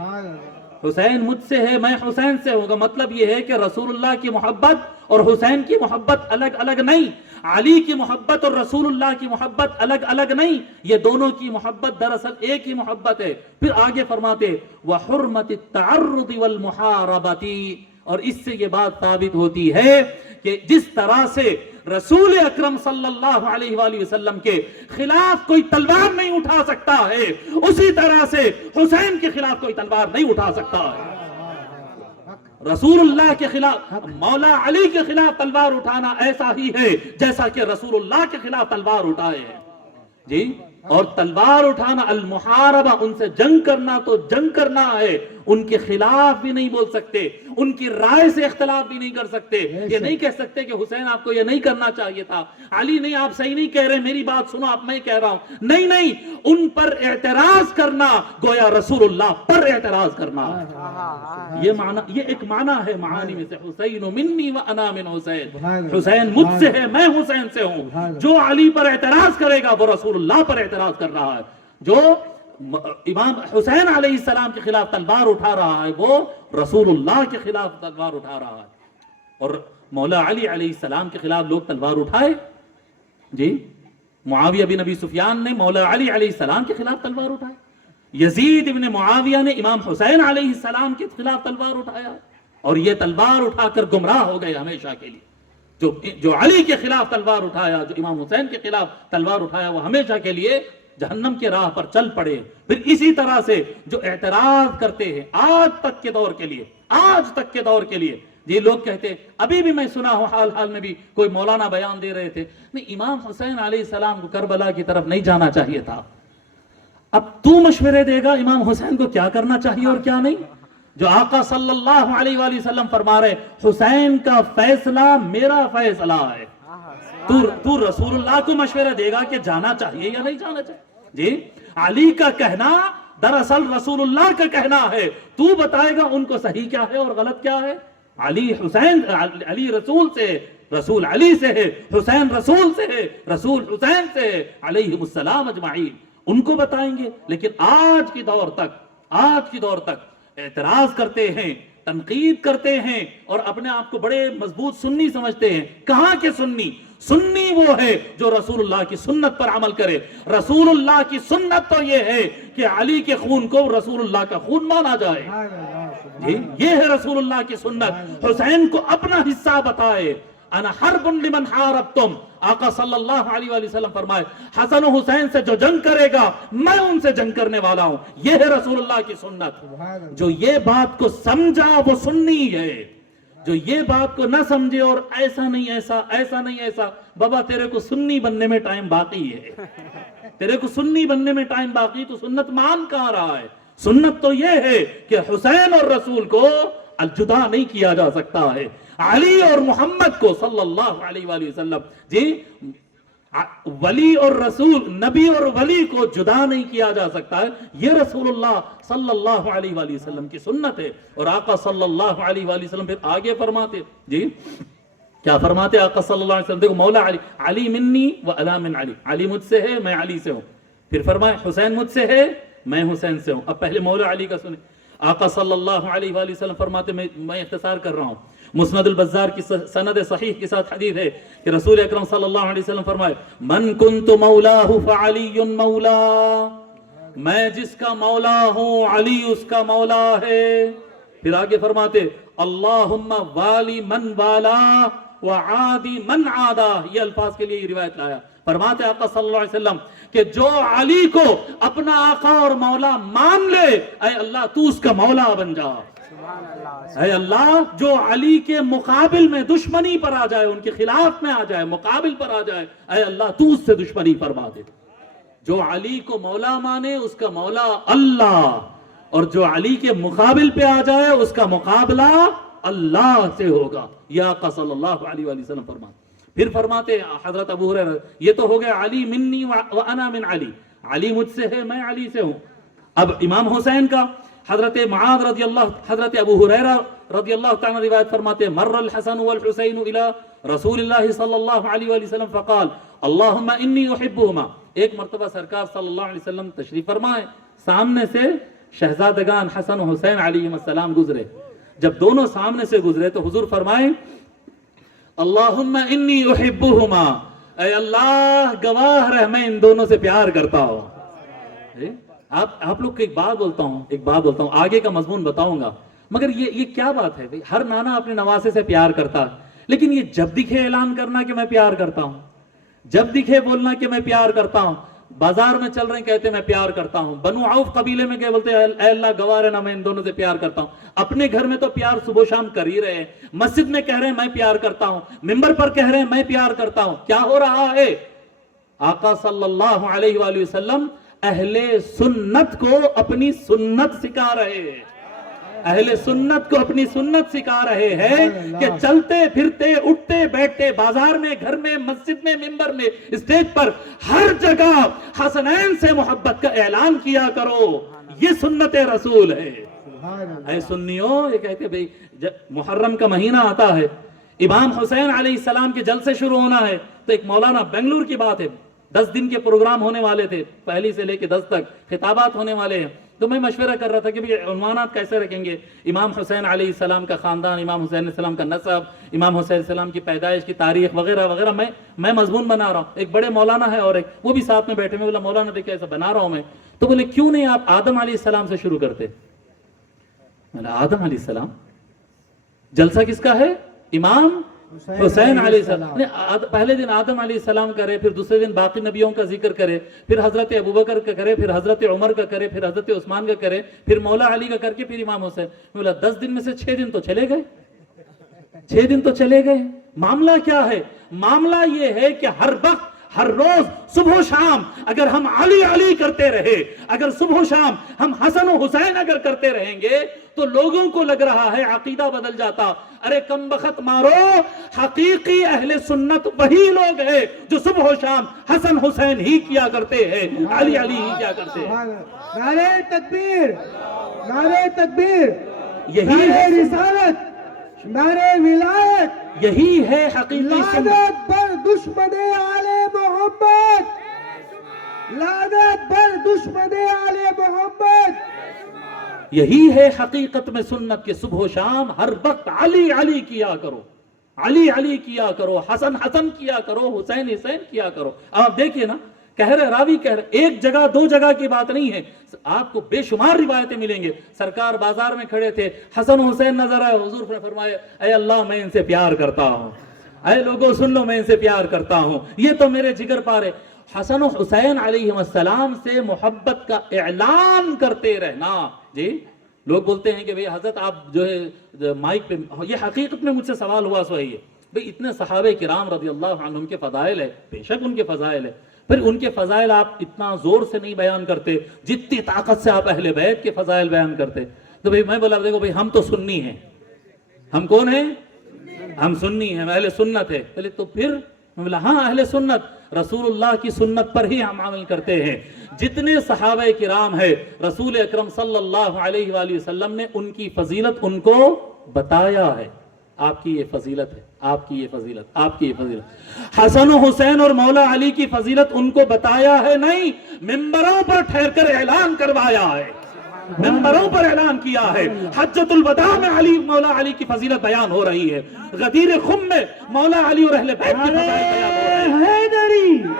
حسین مجھ سے ہے، میں حسین سے ہوں گا، مطلب یہ ہے کہ رسول اللہ کی محبت اور حسین کی محبت الگ الگ نہیں، علی کی محبت اور رسول اللہ کی محبت الگ الگ نہیں، یہ دونوں کی محبت دراصل ایک ہی محبت ہے۔ پھر آگے فرماتے وَحُرْمَةِ التَّعَرُّضِ وَالْمُحَارَبَةِ، اور اس سے یہ بات ثابت ہوتی ہے کہ جس طرح سے رسول اکرم صلی اللہ علیہ وآلہ وسلم کے خلاف کوئی تلوار نہیں اٹھا سکتا ہے، اسی طرح سے حسین کے خلاف کوئی تلوار نہیں اٹھا سکتا ہے۔ رسول اللہ کے خلاف، مولا علی کے خلاف تلوار اٹھانا ایسا ہی ہے جیسا کہ رسول اللہ کے خلاف تلوار اٹھائے ہیں جی۔ اور تلوار اٹھانا المحاربہ، ان سے جنگ کرنا تو جنگ کرنا ہے، ان کے خلاف بھی نہیں بول سکتے، ان کی رائے سے اختلاف بھی نہیں کر سکتے، یہ نہیں کہہ سکتے کہ حسین آپ کو یہ نہیں کرنا چاہیے تھا، علی نہیں آپ صحیح نہیں کہہ رہے، میری بات سنو آپ میں کہہ رہا ہوں، نہیں نہیں، ان پر اعتراض کرنا گویا رسول اللہ پر اعتراض کرنا ہے۔ یہ معنی، یہ ایک معنی ہے معانی میں سے، حسین منی و انا من حسین، حسین مجھ سے ہے، میں حسین سے ہوں۔ جو علی پر اعتراض کرے گا وہ رسول اللہ پر اعتراض کر رہا ہے، جو امام حسین علیہ السلام کے خلاف تلوار اٹھا رہا ہے وہ رسول اللہ کے خلاف تلوار اٹھا رہا ہے۔ اور مولا علی علیہ السلام کے خلاف لوگ تلوار اٹھائے جی، معاویہ بن ابی سفیان نے مولا علی علیہ السلام کے خلاف تلوار اٹھائے، یزید ابن معاویہ نے امام حسین علیہ السلام کے خلاف تلوار اٹھایا، اور یہ تلوار اٹھا کر گمراہ ہو گئے ہمیشہ کے لیے۔ جو علی کے خلاف تلوار اٹھایا، جو امام حسین کے خلاف تلوار اٹھایا، وہ ہمیشہ کے لیے جہنم کے راہ پر چل پڑے۔ پھر اسی طرح سے جو اعتراض کرتے ہیں آج تک کے دور کے لیے، آج تک کے دور کے لیے، یہ لوگ کہتے ہیں، ابھی بھی میں سنا ہوں حال حال میں بھی کوئی مولانا بیان دے رہے تھے، نہیں امام حسین علیہ السلام کو کربلا کی طرف نہیں جانا چاہیے تھا۔ اب تو مشورے دے گا امام حسین کو کیا کرنا چاہیے اور کیا نہیں؟ جو آقا صلی اللہ علیہ وآلہ وسلم فرما رہے حسین کا فیصلہ میرا فیصلہ ہے، تو رسول اللہ کو مشورہ دے گا کہ جانا چاہیے یا نہیں جانا چاہیے جی۔ علی کا کہنا دراصل رسول اللہ کا کہنا ہے، تو بتائے گا ان کو صحیح کیا ہے اور غلط کیا ہے۔ علی حسین، علی رسول سے ہے، رسول علی سے ہے، حسین رسول سے ہے، رسول حسین سے ہے علیہم السلام اجمعین، ان کو بتائیں گے۔ لیکن آج کی دور تک اعتراض کرتے ہیں، تنقید کرتے ہیں اور اپنے آپ کو بڑے مضبوط سنی سمجھتے ہیں۔ کہاں کے سنی؟ سنی وہ ہے جو رسول اللہ کی سنت پر عمل کرے۔ رسول اللہ کی سنت تو یہ ہے کہ علی کے خون کو رسول اللہ کا خون مانا جائے، یہ ہے رسول اللہ کی سنت۔ حسین کو اپنا حصہ بتائے، انا حرب لمن حاربتم. آقا صلی اللہ علیہ وآلہ وسلم فرمائے حسن و حسین سے جو جنگ کرے گا میں ان سے جنگ کرنے والا ہوں. یہ ہے رسول اللہ کی سنت. جو یہ بات کو سمجھا وہ سنی ہے. جو یہ بات کو نہ سمجھے اور ایسا نہیں ایسا ایسا نہیں ایسا، بابا تیرے کو سنی بننے میں ٹائم باقی ہے. تیرے کو سنی بننے میں ٹائم باقی، تو سنت مان کہاں رہا ہے؟ سنت تو یہ ہے کہ حسین اور رسول کو الجدا نہیں کیا جا سکتا ہے. علی اور محمد کو صلی اللہ علیہ وآلہ وسلم جی ولی اور رسول، نبی اور ولی کو جدا نہیں کیا جا سکتا ہے. یہ رسول اللہ صلی اللہ علیہ وآلہ وسلم کی سنت ہے. اور آقا صلی اللہ علیہ وآلہ وسلم پھر آگے فرماتے جی کیا فرماتے آقا صلی اللہ علیہ وسلم؟ دیکھو مولا علی، علی منی و انا من علی، علی مجھ سے ہے میں علی سے ہوں. پھر فرمائے حسین مجھ سے ہے میں حسین سے ہوں. اب پہلے مولا علی کا سنیں. آقا صلی اللہ علیہ وآلہ وسلم فرماتے، میں اختصار کر رہا ہوں، مسند البزار کی سند صحیح کے ساتھ حدیث ہے کہ رسول اکرم صلی اللہ علیہ وسلم فرمائے من کنت مولاہ فعلی مولا، میں جس کا مولا ہوں علی اس کا مولا ہے. پھر آگے فرماتے اللہم والی من والا وعادی من عادا. یہ الفاظ کے لیے یہ روایت لایا. فرماتے آقا صلی اللہ علیہ وسلم کہ جو علی کو اپنا آقا اور مولا مان لے، اے اللہ تو اس کا مولا بن جا. اے اللہ جو علی کے مقابل میں دشمنی پر آ جائے، ان کے خلاف میں آ جائے، مقابل پر آ جائے، اے اللہ تو اس سے دشمنی فرما دے. جو علی کو مولا مانے اس کا مولا اللہ، اور جو علی کے مقابل پہ آ جائے اس کا مقابلہ اللہ سے ہوگا. یا آقا صلی اللہ علیہ وآلہ وسلم فرماتے. پھر فرماتے حضرت ابو ہریرہ، یہ تو ہو گیا علی منی و انا من علی، علی مجھ سے ہے میں علی سے ہوں. اب امام حسین کا حضرت معاذ رضی اللہ، حضرت ابو ہریرہ رضی اللہ تعالیٰ روایت فرماتے مر الحسن والحسین الى رسول اللہ صلی اللہ علیہ وآلہ وسلم فقال اللہم انی احبہما. ایک مرتبہ سرکار صلی اللہ علیہ وسلم تشریف فرمائے، سامنے سے شہزادگان حسن و حسین علیہ السلام گزرے. جب دونوں سامنے سے گزرے تو حضور فرمائے اللہم انی احبہما، اے اللہ گواہ رہ میں ان دونوں سے پیار کرتا ہوں. آپ لوگ کو ایک بات بولتا ہوں آگے کا مضمون بتاؤں گا، مگر یہ کیا بات ہے؟ ہر نانا اپنے نواسے سے پیار کرتا ہے، لیکن یہ جب دکھے اعلان کرنا کہ میں پیار کرتا ہوں، جب دکھے بولنا کہ میں پیار کرتا ہوں. بازار میں چل رہے ہیں کہتے ہیں میں پیار کرتا ہوں، بنو عوف قبیلے میں کہ بولتے ہیں اے اللہ گواہ رہنا میں ان دونوں سے پیار کرتا ہوں. اپنے گھر میں تو پیار صبح و شام کر ہی رہے ہیں، مسجد میں کہہ رہے ہیں میں پیار کرتا ہوں، منبر پر کہہ رہے ہیں میں پیار کرتا ہوں. کیا ہو رہا ہے؟ آقا صلی اللہ علیہ وآلہ وسلم اہل سنت کو اپنی سنت سکھا رہے ہیں، اہل سنت کو اپنی سنت سکھا رہے ہیں کہ چلتے پھرتے اٹھتے بیٹھتے بازار میں، گھر میں، مسجد میں، منبر میں، اسٹیج پر، ہر جگہ حسنین سے محبت کا اعلان کیا کرو. یہ سنت رسول ہے. اے سنیوں، یہ کہتے بھئی محرم کا مہینہ آتا ہے، امام حسین علیہ السلام کے جلسے شروع ہونا ہے، تو ایک مولانا بنگلور کی بات ہے 10 دن کے پروگرام ہونے والے تھے، پہلی سے لے کے 10 تک خطابات ہونے والے ہیں. تو میں مشورہ کر رہا تھا کہ عنوانات کیسے رکھیں گے. امام حسین علیہ السلام کا خاندان، امام حسین علیہ السلام کا نسب، امام حسین علیہ السلام کی پیدائش کی تاریخ وغیرہ وغیرہ میں مضمون بنا رہا ہوں. ایک بڑے مولانا ہے اور ایک وہ بھی ساتھ میں بیٹھے، میں بولا مولانا دیکھیں ایسا بنا رہا ہوں میں. تو بولے کیوں نہیں آپ آدم علیہ السلام سے شروع کرتے؟ میں آدم علیہ السلام جلسہ کس کا ہے؟ امام حسین علیہ السلام. پہلے دن آدم علیہ السلام کرے، پھر دوسرے دن باقی نبیوں کا ذکر کرے، پھر حضرت ابوبکر کا کرے، پھر حضرت عمر کا کرے، پھر حضرت عثمان کا کرے، پھر مولا علی کا کر کے پھر امام حسین. بولا 10 دن میں سے 6 دن تو چلے گئے، 6 دن تو چلے گئے. معاملہ کیا ہے؟ معاملہ یہ ہے کہ ہر وقت، ہر روز، صبح و شام اگر ہم علی علی کرتے رہے، اگر صبح و شام ہم حسن و حسین اگر کرتے رہیں گے تو لوگوں کو لگ رہا ہے عقیدہ بدل جاتا. ارے کم بخت مارو، حقیقی اہل سنت وہی لوگ ہیں جو صبح و شام حسن حسین ہی کیا کرتے ہیں، علی علی ہی کیا کرتے ہیں. نعرہ تکبیر، نعرہ تکبیر، یہی نعرہ ہے رسالت، نعرہ ولایت، یہی ہے حقیقی سنت. لعنت بر دشمن آل محمد، لعنت بر دشمن آل محمد. یہی ہے حقیقت میں سنت کے صبح و شام ہر وقت علی علی کیا کرو، علی علی کیا کرو، حسن حسن کیا کرو، حسین حسین کیا کرو. اب آپ دیکھیے نا، کہہ رہے راوی کہہ رہے، ایک جگہ 2 جگہ کی بات نہیں ہے، آپ کو بے شمار روایتیں ملیں گے. سرکار بازار میں کھڑے تھے، حسن حسین نظر آئے، حضور نے فرمایا اے اللہ میں ان سے پیار کرتا ہوں. اے لوگوں سن لو میں ان سے پیار کرتا ہوں, یہ تو میرے جگر پارے. حسن و حسین علیہ السلام سے محبت کا اعلان کرتے رہنا. جی لوگ بولتے ہیں کہ بھئی حضرت آپ جو ہے مائک پہ, یہ حقیقت میں مجھ سے سوال ہوا سو ہے بھئی اتنے صحابہ کرام رضی اللہ عنہم کے فضائل ہے, بے شک ان کے فضائل ہے, پھر ان کے فضائل آپ اتنا زور سے نہیں بیان کرتے جتنی طاقت سے آپ اہل بیت کے فضائل بیان کرتے. تو بھئی میں بولا دیکھو بھئی ہم تو سنی ہیں. ہم کون ہیں؟ ہم سنی ہیں, اہل سنت ہے. پہلے تو پھر میں بولا ہاں اہل سنت, رسول اللہ کی سنت پر ہی ہم عمل کرتے ہیں. جتنے صحابہ کرام ہے رسول اکرم صلی اللہ علیہ وآلہ وسلم نے ان کی فضیلت ان کو بتایا ہے. آپ کی یہ فضیلت ہے, آپ کی یہ فضیلت, آپ کی یہ فضیلت. حسن و حسین اور مولا علی کی فضیلت ان کو بتایا ہے نہیں, ممبروں پر ٹھہر کر اعلان کروایا ہے, ممبروں پر اعلان کیا ہے. حجۃ الوداع میں علی مولا علی کی فضیلت بیان ہو رہی ہے, غدیر خم میں مولا علی اور اہل بیت کی فضائل بیان ہو رہی ہے.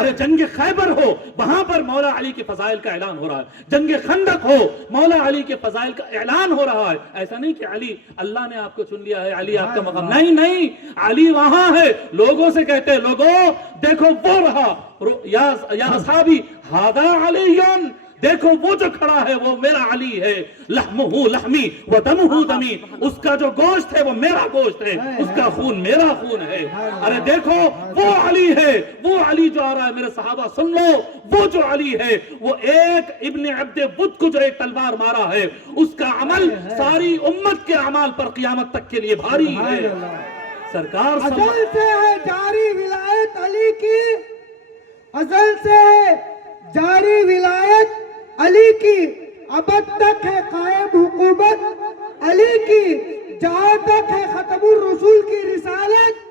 ارے جنگ خیبر ہو وہاں پر مولا علی کے فضائل کا اعلان ہو رہا ہے, جنگ خندق ہو مولا علی کے فضائل کا اعلان ہو رہا ہے. ایسا نہیں کہ علی اللہ نے آپ کو چن لیا ہے, علی آپ کا مقام, نہیں نہیں, علی وہاں ہے. لوگوں سے کہتے ہیں لوگوں دیکھو وہ رہا, یا اصحابی ھذا علی, دیکھو وہ جو کھڑا ہے وہ میرا علی ہے. لحمہ لحمی و دمہ دمی, اس کا جو گوشت ہے وہ میرا گوشت ہے, اس کا خون میرا خون ہے. ارے دیکھو وہ علی ہے, وہ علی جو آ رہا ہے. میرے صحابہ سن لو, وہ جو علی ہے وہ ایک ابن عبد ود کو جو ایک تلوار مارا ہے اس کا عمل ساری امت کے اعمال پر قیامت تک کے لیے بھاری ہے. سرکار ازل سے ہے جاری ولایت علی کی, ازل سے ہے جاری ولایت علی کی, ابد تک ہے قائم حکومت علی کی. جہاں تک ہے ختم الرسول کی رسالت,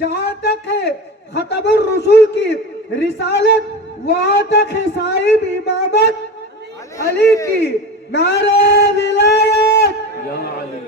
جہاں تک ہے ختم الرسول کی رسالت, وہاں تک ہے صاحب امامت علی کی. نعرہ ولایت یا علی.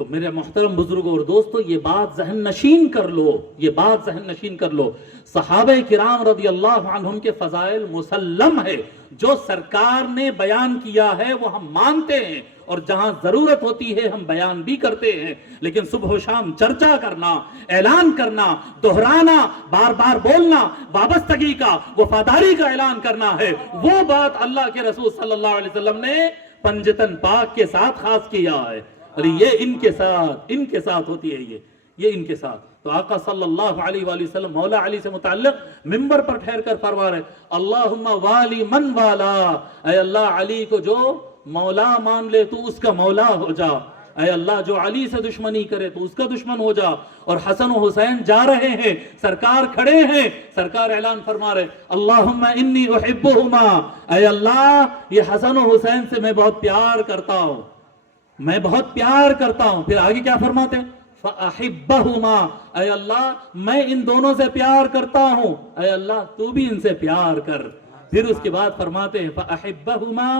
تو میرے محترم بزرگوں اور دوستو یہ بات ذہن نشین کر لو, یہ بات ذہن نشین کر لو. صحابہ کرام رضی اللہ عنہم کے فضائل مسلم ہے, جو سرکار نے بیان کیا ہے وہ ہم مانتے ہیں, اور جہاں ضرورت ہوتی ہے ہم بیان بھی کرتے ہیں. لیکن صبح و شام چرچا کرنا, اعلان کرنا, دہرانا, بار بار بولنا, وابستگی کا, وفاداری کا اعلان کرنا ہے, وہ بات اللہ کے رسول صلی اللہ علیہ وسلم نے پنجتن پاک کے ساتھ خاص کیا ہے. اور یہ ان کے ساتھ ہوتی ہے, یہ ان کے ساتھ. تو آقا صلی اللہ علیہ وآلہ وسلم مولا علی سے متعلق ممبر پر ٹھہر کر فرما رہے اللہم والی من والا, اے اللہ علی کو جو مولا مان لے تو اس کا مولا ہو جا, اے اللہ جو علی سے دشمنی کرے تو اس کا دشمن ہو جا. اور حسن و حسین جا رہے ہیں, سرکار کھڑے ہیں, سرکار اعلان فرما رہے اللہم انی احبہما, اے اللہ یہ حسن و حسین سے میں بہت پیار کرتا ہوں, میں بہت پیار کرتا ہوں. پھر آگے کیا فرماتے ہیں فَأَحِبَّهُمَا, اے اللہ میں ان دونوں سے پیار کرتا ہوں, اے اللہ تو بھی ان سے پیار کر. پھر اس کے بعد فرماتے ہیں فَأَحِبَّهُمَا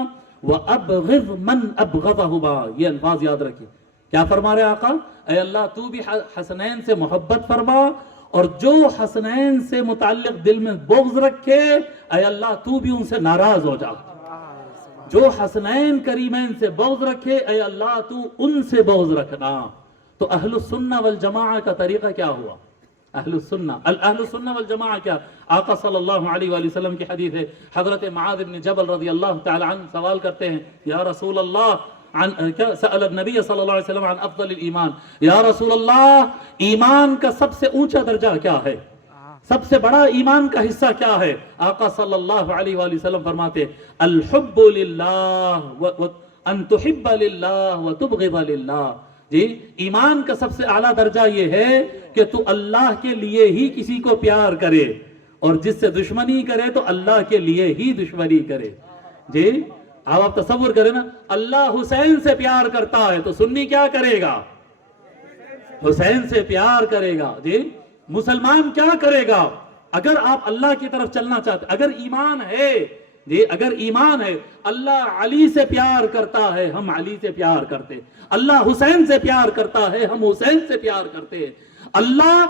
وَأَبْغِضْ مَنْ أَبْغَضَهُمَا. یہ الفاظ یاد رکھیں, کیا فرما رہے آقا, اے اللہ تو بھی حسنین سے محبت فرما, اور جو حسنین سے متعلق دل میں بغض رکھے اے اللہ تو بھی ان سے ناراض ہو جا. جو حسنین کریمین سے بغض رکھے اے اللہ تو ان سے بغض رکھنا. تو اہل السنہ والجماعہ کا طریقہ کیا ہوا؟ اہل السنہ والجماعہ کیا؟ آقا صلی اللہ علیہ وآلہ وسلم کی حدیث ہے, حضرت معاذ بن جبل رضی اللہ تعالی عنہ سوال کرتے ہیں یا رسول اللہ, سأل النبی صلی اللہ علیہ وسلم عن افضل الایمان, یا رسول اللہ ایمان کا سب سے اونچا درجہ کیا ہے, سب سے بڑا ایمان کا حصہ کیا ہے؟ آقا صلی اللہ علیہ وآلہ وسلم فرماتے الحب للہ ان تحب للہ وتبغض للہ. جی ایمان کا سب سے اعلیٰ درجہ یہ ہے کہ تو اللہ کے لیے ہی کسی کو پیار کرے, اور جس سے دشمنی کرے تو اللہ کے لیے ہی دشمنی کرے. جی اب آپ تصور کریں نا, اللہ حسین سے پیار کرتا ہے تو سنی کیا کرے گا؟ حسین سے پیار کرے گا. جی مسلمان کیا کرے گا؟ اگر آپ اللہ کی طرف چلنا چاہتے, اگر ایمان ہے, جی اگر ایمان ہے, اللہ علی سے پیار کرتا ہے ہم علی سے پیار کرتے, اللہ حسین سے پیار کرتا ہے ہم حسین سے پیار کرتے, اللہ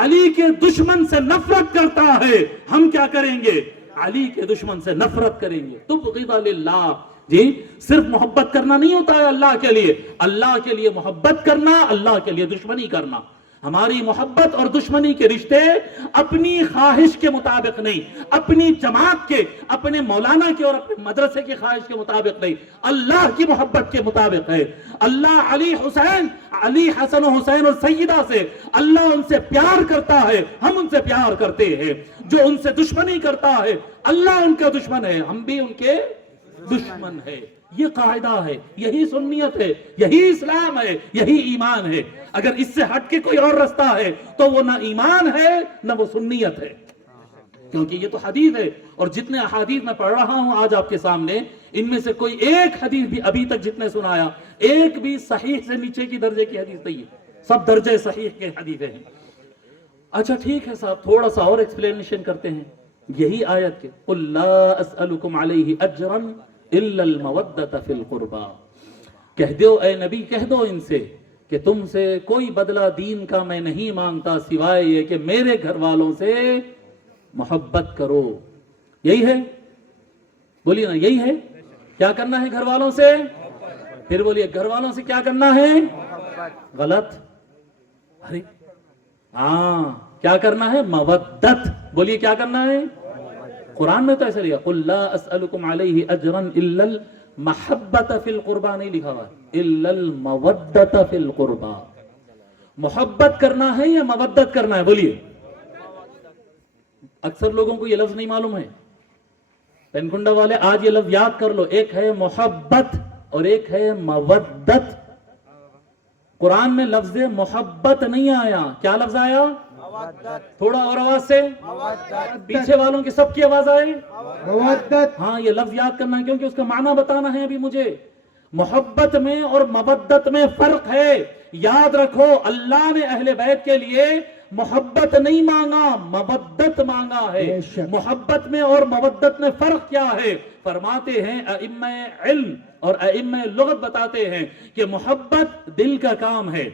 علی کے دشمن سے نفرت کرتا ہے ہم کیا کریں گے؟ علی کے دشمن سے نفرت کریں گے. تبغض للہ, جی صرف محبت کرنا نہیں ہوتا ہے اللہ کے لیے محبت کرنا، اللہ کے لیے دشمنی کرنا. ہماری محبت اور دشمنی کے رشتے اپنی خواہش کے مطابق نہیں، اپنی جماعت کے، اپنے مولانا کے اور اپنے مدرسے کی خواہش کے مطابق نہیں، اللہ کی محبت کے مطابق ہے. اللہ علی حسن و حسین اور سیدہ سے اللہ ان سے پیار کرتا ہے، ہم ان سے پیار کرتے ہیں. جو ان سے دشمنی کرتا ہے اللہ ان کا دشمن ہے، ہم بھی ان کے دشمن ہے. یہ قاعدہ ہے، یہی سنیت ہے، یہی اسلام ہے، یہی ایمان ہے. اگر اس سے ہٹ کے کوئی اور رستہ ہے تو وہ نہ ایمان ہے نہ وہ سنیت ہے. کیونکہ یہ تو حدیث ہے، اور جتنے احادیث میں پڑھ رہا ہوں آج آپ کے سامنے، ان میں سے کوئی ایک حدیث بھی ابھی تک جتنے سنایا ایک بھی صحیح سے نیچے کی درجے کی حدیث نہیں ہے، سب درجے صحیح کے حدیثیں ہیں. اچھا ٹھیک ہے صاحب، تھوڑا سا اور ایکسپلینیشن کرتے ہیں یہی آیت کے. قُلْ لَا أَسْأَلُكُمْ عَلَيْهِ أَجْرًا إِلَّا الْمَوَدَّةَ فِي الْقُرْبَى. کہہ دو اے نبی، کہہ دو ان سے کہ تم سے کوئی بدلہ دین کا میں نہیں مانگتا سوائے یہ کہ میرے گھر والوں سے محبت کرو. یہی ہے، بولیے نا، یہی ہے. کیا کرنا ہے گھر والوں سے؟ پھر بولیے گھر والوں سے کیا کرنا ہے؟ غلط. ارے ہاں، کیا کرنا ہے؟ مودت. بولیے کیا کرنا ہے؟ قرآن میں تو ایسا لکھا قُلْ لَا أَسْأَلُكُمْ عَلَيْهِ أَجْرًا إِلَّا الْمَحَبَّةَ فِي الْقُرْبَى. نہیں لکھا ہوا إِلَّا الْمَوَدَّةَ فِي الْقُرْبَى. محبت کرنا ہے یا مودت کرنا ہے؟ بولیے. اکثر لوگوں کو یہ لفظ نہیں معلوم ہے. پینکنڈا والے آج یہ لفظ یاد کر لو، ایک ہے محبت اور ایک ہے مودت. قرآن میں لفظ محبت نہیں آیا، کیا لفظ آیا؟ تھوڑا اور آواز سے، پیچھے والوں کی سب کی آواز آئے، مودت. ہاں یہ لفظ یاد کرنا ہے کیونکہ اس کا معنی بتانا ہے ابھی مجھے. محبت میں اور مودت میں فرق ہے. یاد رکھو، اللہ نے اہل بیت کے لیے محبت نہیں مانگا، مودت مانگا ہے. محبت میں اور مودت میں فرق کیا ہے؟ فرماتے ہیں ائمہ علم اور ائمہ لغت بتاتے ہیں کہ محبت دل کا کام ہے،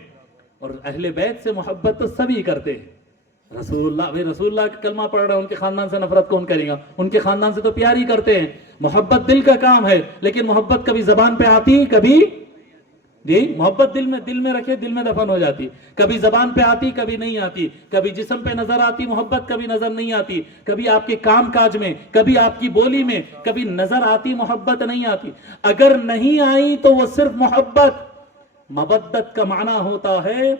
اور اہل بیت سے محبت تو سبھی کرتے ہیں. رسول اللہ کا کلمہ پڑھ رہا ہے، ان کے خاندان سے نفرت کون کرے گا؟ ان کے خاندان سے تو پیار ہی کرتے ہیں. محبت دل کا کام ہے، لیکن محبت کبھی زبان پہ آتی، کبھی جی محبت دل میں رکھے دل میں دفن ہو جاتی. کبھی زبان پہ آتی، کبھی نہیں آتی. کبھی جسم پہ نظر آتی محبت، کبھی نظر نہیں آتی. کبھی آپ کے کام کاج میں، کبھی آپ کی بولی میں، کبھی نظر آتی محبت، نہیں آتی. اگر نہیں آئی تو وہ صرف محبت. مودت کا معنی ہوتا ہے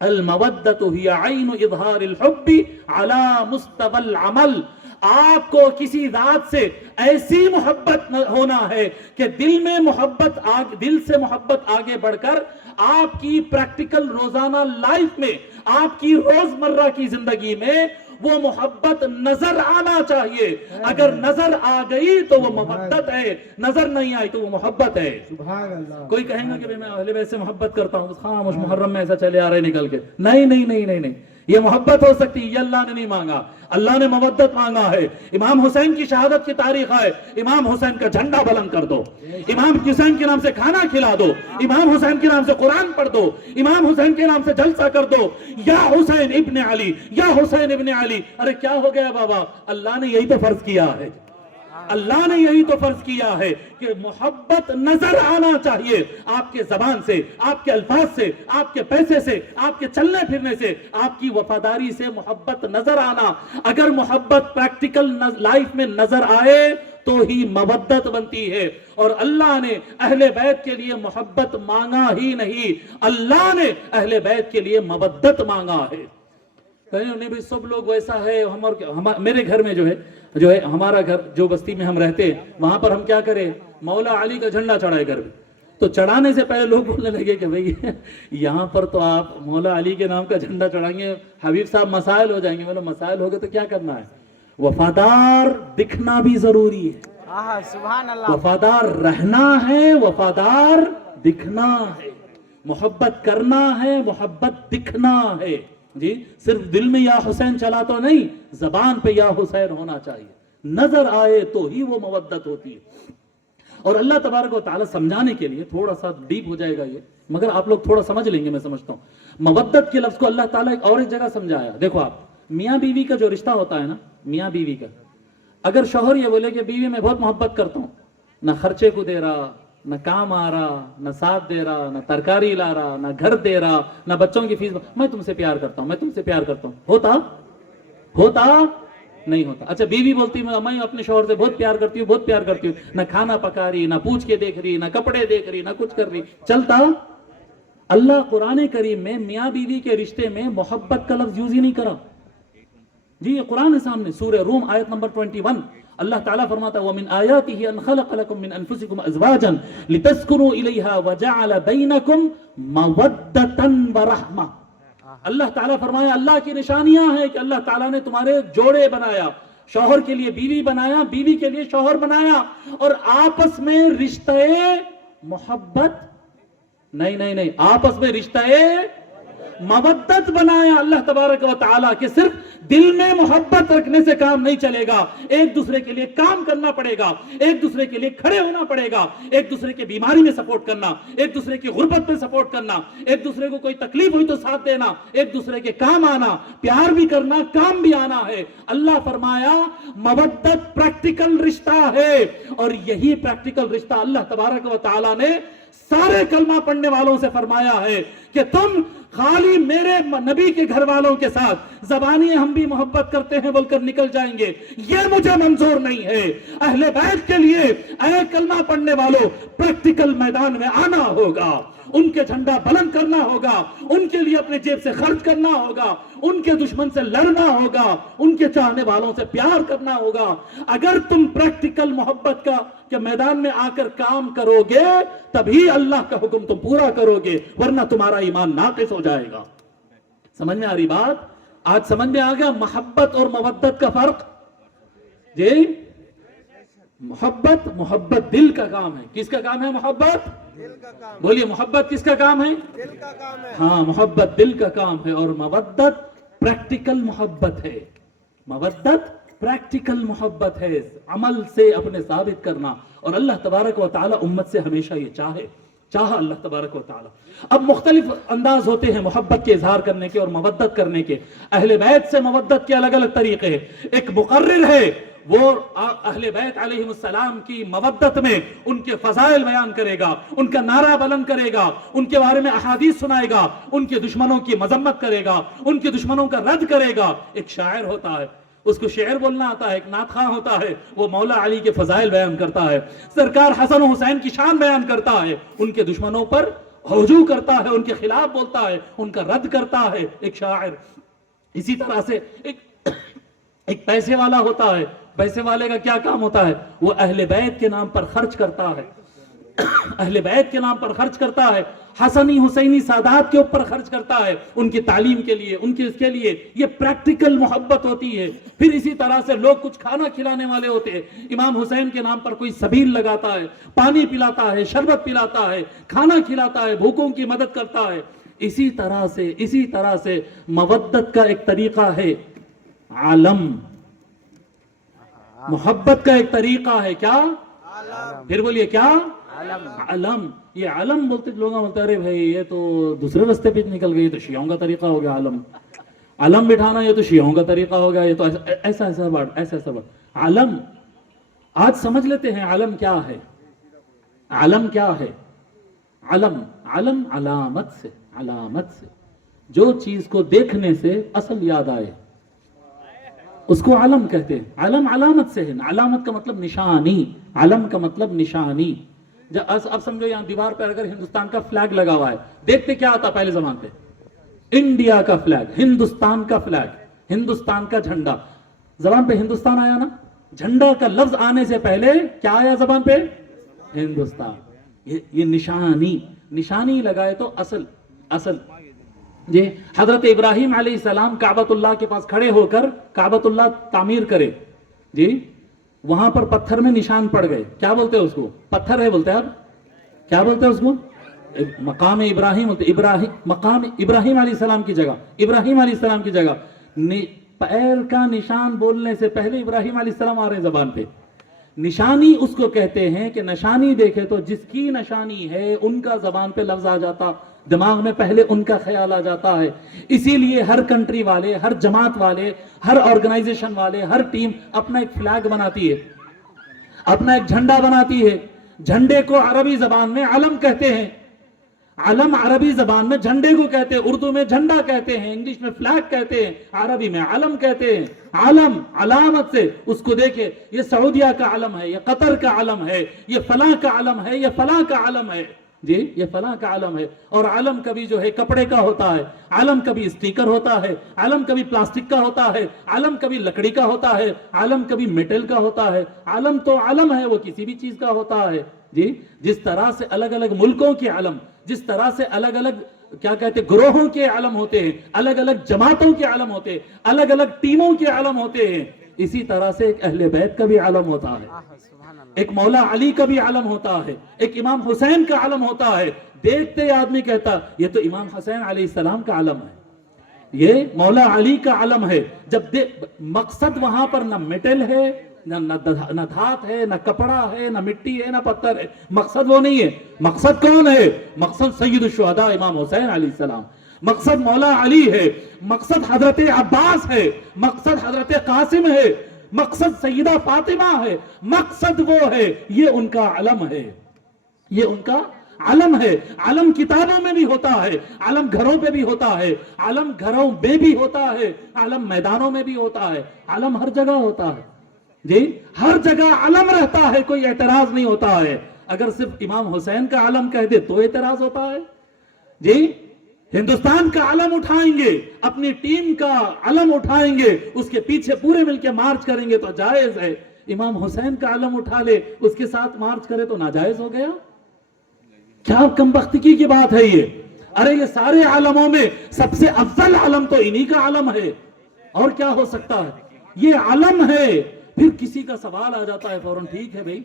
المودت ہی عین اظہار الحب علی مستوى العمل. آپ کو کسی ذات سے ایسی محبت ہونا ہے کہ دل سے محبت آگے بڑھ کر آپ کی پریکٹیکل روزانہ لائف میں، آپ کی روزمرہ کی زندگی میں وہ محبت نظر آنا چاہیے. اگر نظر آ گئی تو وہ محبت ہے، نظر نہیں آئی تو وہ محبت ہے. سبحان اللہ. کوئی کہیں گا کہ میں اہل بیت سے محبت کرتا ہوں، خاموش محرم میں ایسا چلے آ رہے نکل کے. نہیں، یہ محبت ہو سکتی، یہ اللہ نے نہیں مانگا. اللہ نے مودت مانگا ہے. امام حسین کی شہادت کی تاریخ ہے، امام حسین کا جھنڈا بلند کر دو، امام حسین کے نام سے کھانا کھلا دو، امام حسین کے نام سے قرآن پڑھ دو، امام حسین کے نام سے جلسہ کر دو. یا حسین ابن علی، یا حسین ابن علی. ارے کیا ہو گیا بابا؟ اللہ نے یہی تو فرض کیا ہے، اللہ نے یہی تو فرض کیا ہے کہ محبت نظر آنا چاہیے. آپ کے زبان سے، آپ کے الفاظ سے، آپ کے پیسے سے، آپ کے چلنے پھرنے سے، آپ کی وفاداری سے محبت نظر آنا. اگر محبت پریکٹیکل لائف میں نظر آئے تو ہی مودت بنتی ہے. اور اللہ نے اہل بیت کے لیے محبت مانگا ہی نہیں، اللہ نے اہل بیت کے لیے مودت مانگا ہے. نہیں بھی سب لوگ ویسا ہے. میرے گھر میں جو ہے ہمارا گھر جو بستی میں ہم رہتے ہیں وہاں پر ہم کیا کریں؟ مولا علی کا جھنڈا چڑھائے گھر میں. تو چڑھانے سے پہلے لوگ بولنے لگے کہ بھئی یہاں پر تو آپ مولا علی کے نام کا جھنڈا چڑھائیں گے، حبیب صاحب مسائل ہو جائیں گے. میں نے مسائل ہو گئے تو کیا کرنا ہے؟ وفادار دکھنا بھی ضروری ہے. سبحان اللہ. وفادار رہنا ہے، وفادار دکھنا ہے. محبت کرنا ہے، محبت دکھنا ہے. جی صرف دل میں یا حسین چلا تو نہیں، زبان پہ یا حسین ہونا چاہیے. نظر آئے تو ہی وہ مودت ہوتی ہے. اور اللہ تبارک و تعالیٰ سمجھانے کے لیے تھوڑا سا ڈیپ ہو جائے گا یہ، مگر آپ لوگ تھوڑا سمجھ لیں گے میں سمجھتا ہوں. مودت کے لفظ کو اللہ تعالیٰ ایک جگہ سمجھایا. دیکھو آپ میاں بیوی کا جو رشتہ ہوتا ہے نا، میاں بیوی کا، اگر شوہر یہ بولے کہ بیوی میں بہت محبت کرتا ہوں، نہ خرچے کو دے رہا، نہ کام آ رہا، نہ ساتھ دے رہا، نہ ترکاری لا رہا، نہ گھر دے رہا، نہ بچوں کی فیس، میں تم سے پیار کرتا ہوں، میں تم سے پیار کرتا ہوں، ہوتا نہیں ہوتا. اچھا بیوی بولتی میں اپنے شوہر سے بہت پیار کرتی ہوں، بہت پیار کرتی ہوں، نہ کھانا پکا رہی، نہ پوچھ کے دیکھ رہی، نہ کپڑے دیکھ رہی، نہ کچھ کر رہی، چلتا؟ اللہ قرآن کریم میں میاں بیوی کے رشتے میں محبت کا لفظ یوز ہی نہیں کرا. جی یہ قرآن ہے سامنے، سورہ روم آیت نمبر 21. اللہ تعالیٰ فرماتا ہے وَمِنْ آيَاتِهِ أَنْ خَلَقَ لَكُم مِّنْ أَنفُسِكُمْ أَزْوَاجًا لِتَسْكُنُوا إِلَيْهَا وَجَعَلَ بَيْنَكُمْ مَوَدَّةً وَرَحْمَةً. اللہ تعالیٰ فرمایا اللہ کی نشانیاں ہیں کہ اللہ تعالیٰ نے تمہارے جوڑے بنایا، شوہر کے لیے بیوی بنایا، بیوی کے لیے شوہر بنایا، اور آپس میں رشتہ محبت نہیں آپس میں رشتہ مودت بنایا اللہ تبارک و تعالیٰ کہ صرف دل میں محبت رکھنے سے کام نہیں چلے گا، ایک دوسرے کے لیے کام کرنا پڑے گا، ایک دوسرے کے لیے کھڑے ہونا پڑے گا، ایک دوسرے کی بیماری میں سپورٹ کرنا، ایک دوسرے کی غربت میں سپورٹ کرنا، ایک دوسرے کو کوئی تکلیف ہوئی تو ساتھ دینا، ایک دوسرے کے کام آنا، پیار بھی کرنا، کام بھی آنا ہے. اللہ فرمایا مودت پریکٹیکل رشتہ ہے، اور یہی پریکٹیکل رشتہ اللہ تبارک و تعالیٰ نے سارے کلمہ پڑھنے والوں سے فرمایا ہے کہ تم خالی میرے نبی کے گھر والوں کے ساتھ زبانی ہم بھی محبت کرتے ہیں بول کر نکل جائیں گے، یہ مجھے منظور نہیں ہے. اہل بیت کے لیے اے کلمہ پڑھنے والوں پریکٹیکل میدان میں آنا ہوگا، ان کے جھنڈا بلند کرنا ہوگا، ان کے لیے اپنے جیب سے خرچ کرنا ہوگا، ان کے دشمن سے لڑنا ہوگا، ان کے چاہنے والوں سے پیار کرنا ہوگا. اگر تم پریکٹیکل محبت کے میدان میں آ کر کام کرو گے تبھی اللہ کا حکم تم پورا کرو گے، ورنہ تمہارا ایمان ناقص ہو جائے گا. سمجھ میں آ رہی بات؟ آج سمجھ میں آ گیا محبت اور مودت کا فرق؟ جی محبت دل کا کام ہے. کس کا کام ہے محبت؟ بولیے محبت کس کا کام ہے؟ دل کا کام ہے. ہاں محبت دل کا کام ہے، اور مودت پریکٹیکل محبت ہے. مودت پریکٹیکل محبت ہے، عمل سے اپنے ثابت کرنا. اور اللہ تبارک و تعالی امت سے ہمیشہ یہ چاہا اللہ تبارک و تعالی. اب مختلف انداز ہوتے ہیں محبت کے اظہار کرنے کے اور مودت کرنے کے. اہل بیت سے مودت کے الگ الگ طریقے ہیں. ایک مقرر ہے، وہ اہل بیت علیہ السلام کی مودت میں ان کے فضائل بیان کرے گا، ان کا نعرہ بلند کرے گا، ان کے بارے میں احادیث سنائے گا، ان کے دشمنوں کی مذمت کرے گا، ان کے دشمنوں کا رد کرے گا. ایک شاعر ہوتا ہے، اس کو شعر بولنا آتا ہے. ایک نعت خواں ہوتا ہے، وہ مولا علی کے فضائل بیان کرتا ہے، سرکار حسن و حسین کی شان بیان کرتا ہے، ان کے دشمنوں پر ہجوم کرتا ہے، ان کے خلاف بولتا ہے، ان کا رد کرتا ہے. ایک شاعر. اسی طرح سے ایک پیسے والا ہوتا ہے. پیسے والے کا کیا کام ہوتا ہے؟ وہ اہل بیت کے نام پر خرچ کرتا ہے، اہل بیت کے نام پر خرچ کرتا ہے، حسنی حسینی سادات کے اوپر خرچ کرتا ہے، ان کی تعلیم کے لیے، ان کے اس کے لیے. یہ پریکٹیکل محبت ہوتی ہے. پھر اسی طرح سے لوگ کچھ کھانا کھلانے والے ہوتے ہیں. امام حسین کے نام پر کوئی سبیل لگاتا ہے، پانی پلاتا ہے، شربت پلاتا ہے، کھانا کھلاتا ہے، بھوکوں کی مدد کرتا ہے. اسی طرح سے مودت کا ایک طریقہ ہے عالم. محبت کا ایک طریقہ ہے کیا؟ پھر بولیے کیا؟ علم. یہ علم بولتے لوگ بولتے ارے بھائی یہ تو دوسرے راستے پہ نکل گئی، تو شیعوں کا طریقہ ہو گیا علم بٹھانا، یہ تو شیعوں کا طریقہ ہو گیا، یہ تو ایسا بڑھ علم. آج سمجھ لیتے ہیں علم کیا ہے. علم کیا ہے؟ علم علامت سے جو چیز کو دیکھنے سے اصل یاد آئے اس کو علم کہتے ہیں. علم علامت سے ہے. علامت کا مطلب نشانی، علم کا مطلب نشانی. اب سمجھو یہاں دیوار پہ اگر ہندوستان کا فلیگ لگا ہوا ہے، دیکھتے کیا آتا پہلے زمان پہ؟ انڈیا کا فلیگ، ہندوستان کا فلیگ، ہندوستان کا جھنڈا. زبان پہ ہندوستان آیا نا، جھنڈا کا لفظ آنے سے پہلے کیا آیا زبان پہ؟ ہندوستان. یہ نشانی لگائے تو اصل. جی حضرت ابراہیم علیہ السلام کعبۃ اللہ کے پاس کھڑے ہو کر کعبۃ اللہ تعمیر کرے. جی وہاں پر پتھر میں نشان پڑ گئے. کیا بولتے ہیں اس کو؟ پتھر ہے بولتے ہیں آپ. کیا بولتے ہیں اس کو؟ مقام ابراہیم بولتے. مقام ابراہیم علیہ السلام کی جگہ، ابراہیم علیہ السلام کی جگہ پیر کا نشان بولنے سے پہلے ابراہیم علیہ السلام آ رہے ہیں زبان پہ. نشانی اس کو کہتے ہیں کہ نشانی دیکھے تو جس کی نشانی ہے ان کا زبان پہ لفظ آ جاتا، دماغ میں پہلے ان کا خیال آ جاتا ہے. اسی لیے ہر کنٹری والے، ہر جماعت والے، ہر آرگنائزیشن والے، ہر ٹیم اپنا ایک فلیگ بناتی ہے، اپنا ایک جھنڈا بناتی ہے. جھنڈے کو عربی زبان میں علم کہتے ہیں. علم عربی زبان میں جھنڈے کو کہتے ہیں, اردو میں جھنڈا کہتے ہیں, انگلش میں فلیگ کہتے ہیں, عربی میں علم کہتے ہیں. علم علامت سے اس کو دیکھیں, یہ سعودیہ کا علم ہے, یہ قطر کا علم ہے, یہ فلاں کا علم ہے, یہ فلاں کا علم ہے. جی یہ فلاں کا علم ہے. اور علم کبھی جو ہے کپڑے کا ہوتا ہے, علم کبھی اسٹیکر ہوتا ہے, علم کبھی پلاسٹک کا ہوتا ہے, علم کبھی لکڑی کا ہوتا ہے, علم کبھی میٹل کا ہوتا ہے. علم تو علم ہے, وہ کسی بھی چیز کا ہوتا ہے. جی جس طرح سے الگ الگ ملکوں کے علم, جس طرح سے الگ الگ کیا کہتے ہیں گروہوں کے علم ہوتے ہیں, الگ الگ جماعتوں کے علم ہوتے ہیں, الگ الگ ٹیموں کے علم ہوتے ہیں, اسی طرح سے ایک اہل بیت کا بھی علم ہوتا ہے, ایک مولا علی کا بھی علم ہوتا ہے, ایک امام حسین کا علم ہوتا ہے. دیکھتے آدمی کہتا یہ تو امام حسین علیہ السلام کا علم ہے, یہ مولا علی کا علم ہے. جب مقصد وہاں پر نہ میٹل ہے, نہ دھات ہے, نہ کپڑا ہے, نہ مٹی ہے, نہ پتھر ہے. مقصد وہ نہیں ہے. مقصد کون ہے؟ مقصد سید الشہداء امام حسین علیہ السلام, مقصد مولا علی ہے, مقصد حضرت عباس ہے, مقصد حضرت قاسم ہے, مقصد سیدہ فاطمہ ہے. مقصد وہ ہے, یہ ان کا علم ہے, یہ ان کا علم ہے. علم کتابوں میں بھی ہوتا ہے, علم گھروں پہ بھی ہوتا ہے, علم گھروں میں بھی ہوتا ہے, علم میدانوں میں بھی ہوتا ہے, علم ہر جگہ ہوتا ہے. جی ہر جگہ علم رہتا ہے, کوئی اعتراض نہیں ہوتا ہے. اگر صرف امام حسین کا علم کہہ دے تو اعتراض ہوتا ہے. جی ہندوستان کا علم اٹھائیں گے, اپنی ٹیم کا علم اٹھائیں گے, اس کے پیچھے پورے مل کے مارچ کریں گے تو جائز ہے. امام حسین کا علم اٹھا لے, اس کے ساتھ مارچ کرے تو ناجائز ہو گیا. کیا کمبختگی کی بات ہے یہ. ارے یہ سارے علموں میں سب سے افضل علم تو انہی کا علم ہے, اور کیا ہو سکتا ہے. یہ علم ہے. پھر کسی کا سوال آ جاتا ہے فوراً, ٹھیک ہے بھائی,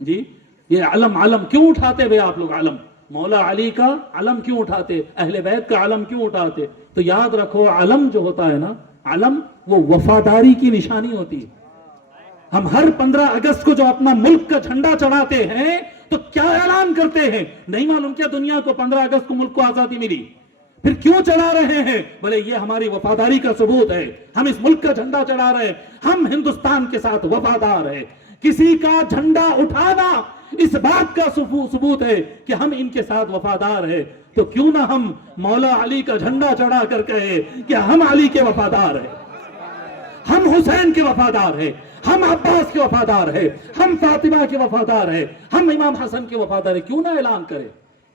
جی یہ علم کیوں اٹھاتے بھائی آپ لوگ؟ علم مولا علی کا علم کیوں اٹھاتے, اہل بیت کا علم کیوں اٹھاتے؟ تو یاد رکھو, علم جو ہوتا ہے نا, علم وہ وفاداری کی نشانی ہوتی ہے. ہم ہر 15 اگست کو جو اپنا ملک کا جھنڈا چڑھاتے ہیں تو کیا اعلان کرتے ہیں؟ نہیں معلوم کیا دنیا کو 15 اگست کو ملک کو آزادی ملی؟ پھر کیوں چڑھا رہے ہیں؟ بولے یہ ہماری وفاداری کا ثبوت ہے, ہم اس ملک کا جھنڈا چڑھا رہے ہیں, ہم ہندوستان کے ساتھ وفادار ہیں. کسی کا جھنڈا اٹھانا اس بات کا ثبوت ہے کہ ہم ان کے ساتھ وفادار ہیں. تو کیوں نہ ہم مولا علی کا جھنڈا چڑھا کر کہے کہ ہم علی کے وفادار ہیں, ہم حسین کے وفادار ہیں, ہم عباس کے وفادار ہیں, ہم فاطمہ کے وفادار ہیں, ہم امام حسن کے وفادار ہیں. کیوں نہ اعلان کرے,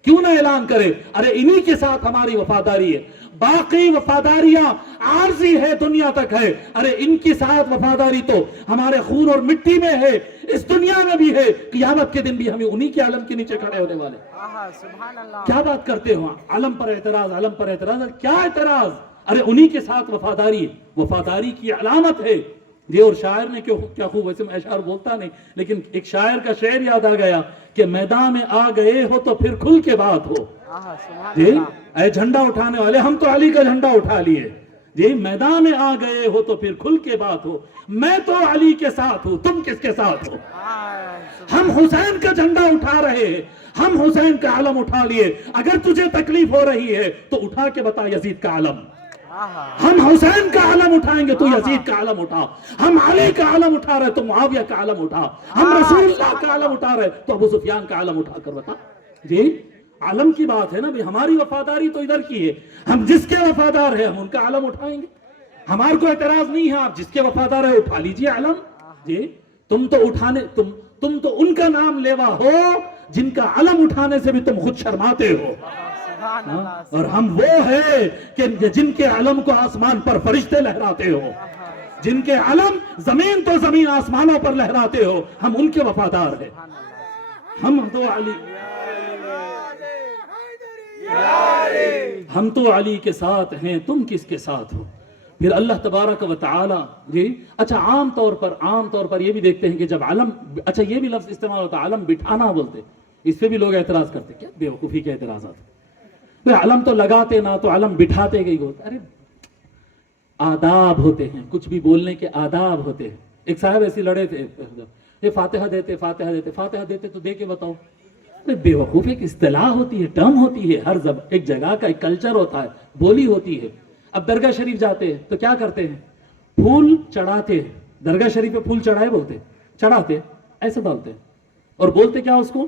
کیوں نہ اعلان کرے؟ ارے انہی کے ساتھ ہماری وفاداری ہے, باقی وفاداریاں عارضی ہے, دنیا تک ہے. ارے ان کے ساتھ وفاداری تو ہمارے خون اور مٹی میں ہے, اس دنیا میں بھی ہے, قیامت کے دن بھی ہمیں انہی کے علم کے نیچے کھڑے ہونے والے. کیا بات کرتے ہو؟ علم پر اعتراض, علم پر اعتراض, کیا اعتراض؟ ارے انہی کے ساتھ وفاداری, وفاداری کی علامت ہے. جی اور شاعر نے کیا خوب, ویسے میں اشعار بولتا نہیں, لیکن ایک شاعر کا شعر یاد آ گیا کہ میدان میں آ گئے ہو تو پھر کھل کے بات ہو. جی اے جھنڈا اٹھانے والے, ہم تو علی کا جھنڈا اٹھا لیے. جی میدان میں آ گئے ہو تو پھر کھل کے بات ہو, میں تو علی کے ساتھ ہوں, تم کس کے ساتھ ہو؟ ہم حسین کا جھنڈا اٹھا رہے ہیں, ہم حسین کا علم اٹھا لیے. اگر تجھے تکلیف ہو رہی ہے تو اٹھا کے بتا یزید کا علم. ہم حسین کا علم اٹھائیں گے تو یزید کا علم اٹھا, ہم علی کا علم اٹھا رہے تو معاویہ کا علم اٹھا, ہم رسول اللہ کا علم اٹھا رہے تو ابو سفیان کا علم اٹھا کر بتا. جی علم کی بات ہے نا, ہماری وفاداری تو ادھر کی ہے, ہم جس کے وفادار ہیں ہم ان کا علم اٹھائیں گے. ہمارے کو اعتراض نہیں ہے, آپ جس کے وفادار ہے اٹھا لیجئے علم. جی تم تو اٹھانے, تم تو ان کا نام لیوا ہو جن کا علم اٹھانے سے بھی تم خود شرماتے ہو. اور ہم وہ ہیں کہ جن کے علم کو آسمان پر فرشتے لہراتے ہو, جن کے علم زمین تو زمین آسمانوں پر لہراتے ہو, ہم ان کے وفادار ہیں. ہم تو علی کے ساتھ ہیں, تم کس کے ساتھ ہو؟ پھر اللہ تبارک و تعالی. جی اچھا عام طور پر یہ بھی دیکھتے ہیں کہ جب علم, اچھا یہ بھی لفظ استعمال ہوتا ہے علم بٹھانا بولتے, اس پہ بھی لوگ اعتراض کرتے. کیا بے وقوفی کے اعتراضات, علم تو لگاتے نہ تو علم بٹھاتے گئی ہوتا. ارے آداب ہوتے ہیں, کچھ بھی بولنے کے آداب ہوتے ہیں. ایک صاحب ایسے لڑے تھے, یہ فاتحہ دیتے تو دے کے بتاؤ. بے وقوف, ایک اصطلاح ہوتی ہے, ٹرم ہوتی ہے, ہر ایک جگہ کا ایک کلچر ہوتا ہے, بولی ہوتی ہے. اب درگاہ شریف جاتے ہیں تو کیا کرتے ہیں؟ پھول چڑھاتے ہیں. درگاہ شریف پہ پھول چڑھائے بولتے, چڑھاتے ایسے ڈالتے ہیں, اور بولتے کیا اس کو؟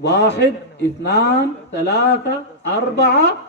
1 2 3 4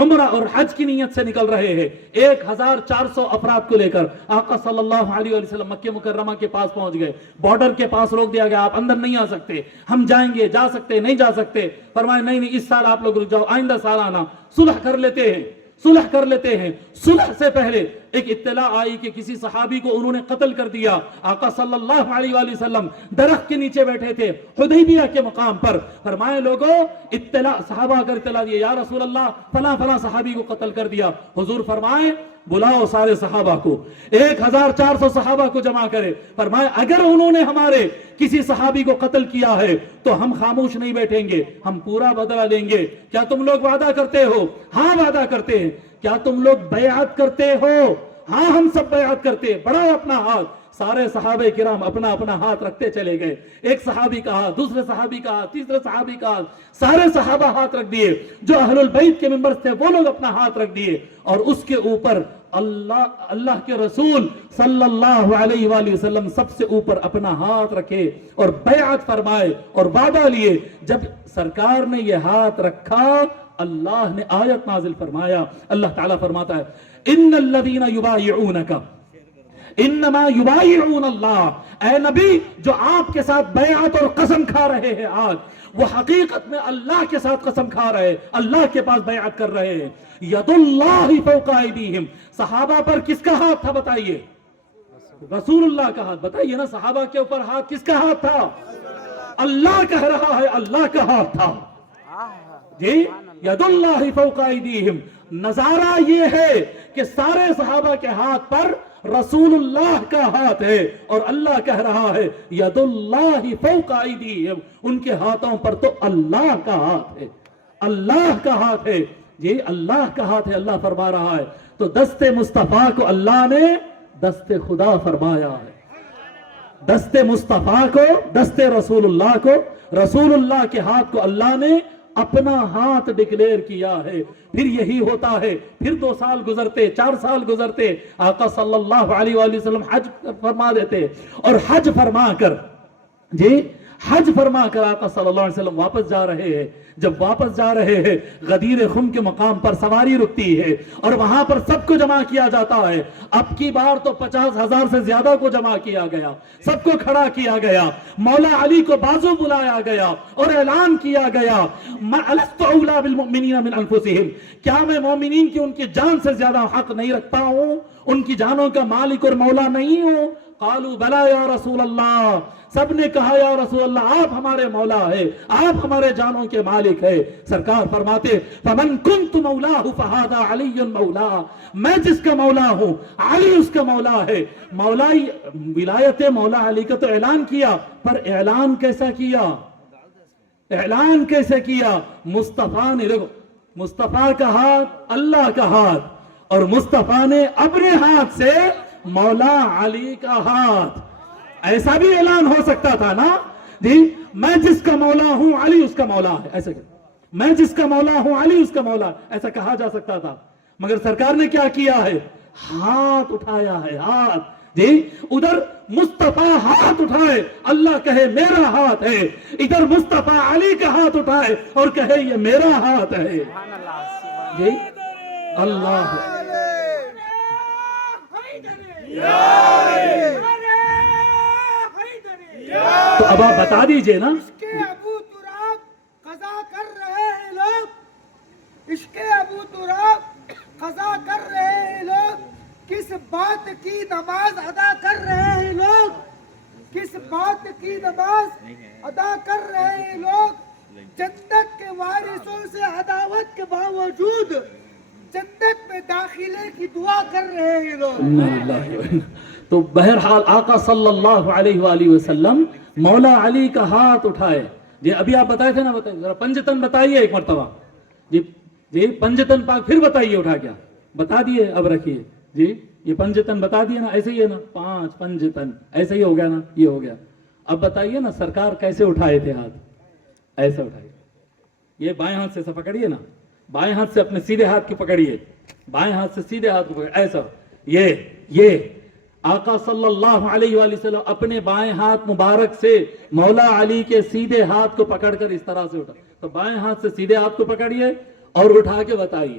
عمرہ اور حج کی نیت سے نکل رہے ہیں 1400 افراد کو لے کر آقا صلی اللہ علیہ وسلم مکہ مکرمہ کے پاس پہنچ گئے. بارڈر کے پاس روک دیا گیا, آپ اندر نہیں آ سکتے, ہم جائیں گے, جا سکتے نہیں جا سکتے. فرمایا نہیں اس سال آپ لوگ رک جاؤ, آئندہ سال آنا, صلح کر لیتے ہیں, صلح کر لیتے ہیں. صلح سے پہلے ایک اطلاع آئی کہ کسی صحابی کو انہوں نے قتل کر دیا. آقا صلی اللہ علیہ وآلہ وسلم درخت کے نیچے بیٹھے تھے حدیبیہ کے مقام پر. فرمائے لوگوں اطلاع, صحابہ اگر اطلاع دیے یا رسول اللہ فلاں فلاں صحابی کو قتل کر دیا. حضور فرمائے بلاؤ سارے صحابہ کو, 1400 صحابہ کو جمع کرے. فرمائے اگر انہوں نے ہمارے کسی صحابی کو قتل کیا ہے تو ہم خاموش نہیں بیٹھیں گے, ہم پورا بدلہ لیں گے. کیا تم لوگ وعدہ کرتے ہو؟ ہاں وعدہ کرتے ہیں. کیا تم لوگ بیعت کرتے ہو؟ ہاں ہم سب بیعت کرتے ہیں. بڑھاؤ اپنا ہاتھ. سارے صحابہ کرام اپنا اپنا ہاتھ رکھتے چلے گئے. ایک صحابی کا ہاتھ, دوسرے صحابی کا ہاتھ, تیسرے صحابی کا ہاتھ, سارے صحابہ ہاتھ رکھ دیے. جو اہل البیت کے ممبر تھے وہ لوگ اپنا ہاتھ رکھ دیے, اور اس کے اوپر اللہ کے رسول صلی اللہ علیہ وآلہ وسلم سب سے اوپر اپنا ہاتھ رکھے اور بیعت فرمائے اور وعدہ لیے. جب سرکار نے یہ ہاتھ رکھا اللہ نے آیت نازل فرمایا. اللہ تعالیٰ فرماتا ہے ان الذین یبایعونک انما یبایعون اللہ. اے نبی جو آپ کے ساتھ بیعت اور قسم کھا رہے ہیں آج, وہ حقیقت میں اللہ کے ساتھ قسم کھا رہے ہیں, اللہ کے پاس بیعت کر رہے ہیں. ید اللہ فوق ایدیہم. صحابہ پر کس کا ہاتھ تھا بتائیے؟ رسول اللہ کا ہاتھ. بتائیے نا صحابہ کے اوپر ہاتھ کس کا ہاتھ تھا؟ اللہ کہہ رہا ہے اللہ کا ہاتھ تھا. جی ید اللہ فوق ایدیہم. نظارہ یہ ہے کہ سارے صحابہ کے ہاتھ پر رسول اللہ کا ہاتھ ہے, اور اللہ کہہ رہا ہے ید اللہ فوق ایدیہم. ان کے ہاتھوں پر تو اللہ کا ہاتھ ہے, اللہ کا ہاتھ ہے. یہ اللہ کا ہاتھ ہے, اللہ فرما رہا ہے. تو دست مصطفیٰ کو اللہ نے دست خدا فرمایا ہے. دست مصطفیٰ کو, دست رسول اللہ کو, رسول اللہ کے ہاتھ کو اللہ نے اپنا ہاتھ ڈکلیئر کیا ہے. پھر یہی ہوتا ہے, پھر 2 سال گزرتے, 4 سال گزرتے, آقا صلی اللہ علیہ وآلہ وسلم حج فرما دیتے, اور حج فرما کر حج فرما کر آقا صلی اللہ علیہ وسلم واپس جا رہے ہیں. جب واپس جا رہے ہیں غدیر خم کے مقام پر سواری رکتی ہے, اور وہاں پر سب کو جمع کیا جاتا ہے. اب کی بار تو 50,000 سے زیادہ کو جمع کیا گیا, سب کو کھڑا کیا گیا. مولا علی کو بازو بلایا گیا اور اعلان کیا گیا الست اولی بالمؤمنین من انفسہم. کیا میں مومنین کی ان کی جان سے زیادہ حق نہیں رکھتا ہوں, ان کی جانوں کا مالک اور مولا نہیں ہوں؟ قالوا بلا یا رسول اللہ. سب نے کہا یا رسول اللہ آپ ہمارے مولا ہے, آپ ہمارے جانوں کے مالک ہے. سرکار فرماتے فمن کنت مولاہ فہذا علی مولا. میں جس کا مولا ہوں علی اس کا مولا ہے. مولائی ولایت مولا علی کا تو اعلان کیا, پر اعلان کیسا کیا؟ اعلان کیسے کیا؟ مصطفیٰ نے, دیکھو مصطفیٰ کا ہاتھ اللہ کا ہاتھ, اور مصطفیٰ نے اپنے ہاتھ سے مولا علی کا ہاتھ. ایسا بھی اعلان ہو سکتا تھا نا جی, میں جس کا مولا ہوں علی اس کا مولا ہے, ایسا میں جس کا مولا ہوں علی اس کا مولا, ایسا کہا جا سکتا تھا. مگر سرکار نے کیا کیا ہے؟ ہاتھ اٹھایا ہے, ہاتھ. جی ادھر مصطفیٰ ہاتھ اٹھائے, اللہ کہے میرا ہاتھ ہے. ادھر مصطفیٰ علی کا ہاتھ اٹھائے اور کہے یہ میرا ہاتھ ہے. جی اللہ تو اب آپ بتا دیجئے نا. اس کے ابو تراب قضا کر رہے ہیں لوگ, اس کے ابو تراب قضا کر رہے ہیں لوگ, کس بات کی نماز ادا کر رہے ہیں لوگ, کس بات کی نماز ادا کر رہے ہیں لوگ. جنت کے وارثوں سے عداوت کے باوجود جنت میں داخلے کی دعا کر رہے ہیں لوگ. تو بہرحال آقا صلی اللہ علیہ وآلہ وسلم مولا علی کا ہاتھ اٹھائے. جی ابھی آپ بتائے تھے نا, بتائیے ذرا پنجتن بتائیے ایک مرتبہ. جی پنجتن پاک پھر بتائیے اٹھا کیا بتا دیے. اب رکھیے جی, یہ پنجتن بتا دیے نا, ایسے ہی ہے نا, 5 پنجتن ایسے ہی ہو گیا نا, یہ ہو گیا. اب بتائیے نا سرکار کیسے اٹھائے تھے ہاتھ؟ ایسا اٹھائیے. یہ بائیں ہاتھ سے پکڑیے نا, بائیں ہاتھ سے اپنے سیدھے ہاتھ کی پکڑیے, بائیں ہاتھ سے سیدھے ہاتھ کو پکڑیے, ایسا. یہ آقا صلی اللہ علیہ وآلہ وسلم اپنے بائیں ہاتھ مبارک سے مولا علی کے سیدھے ہاتھ کو پکڑ کر اس طرح سے اٹھا. تو بائیں ہاتھ سے سیدھے ہاتھ کو پکڑیے اور اٹھا کے بتائیے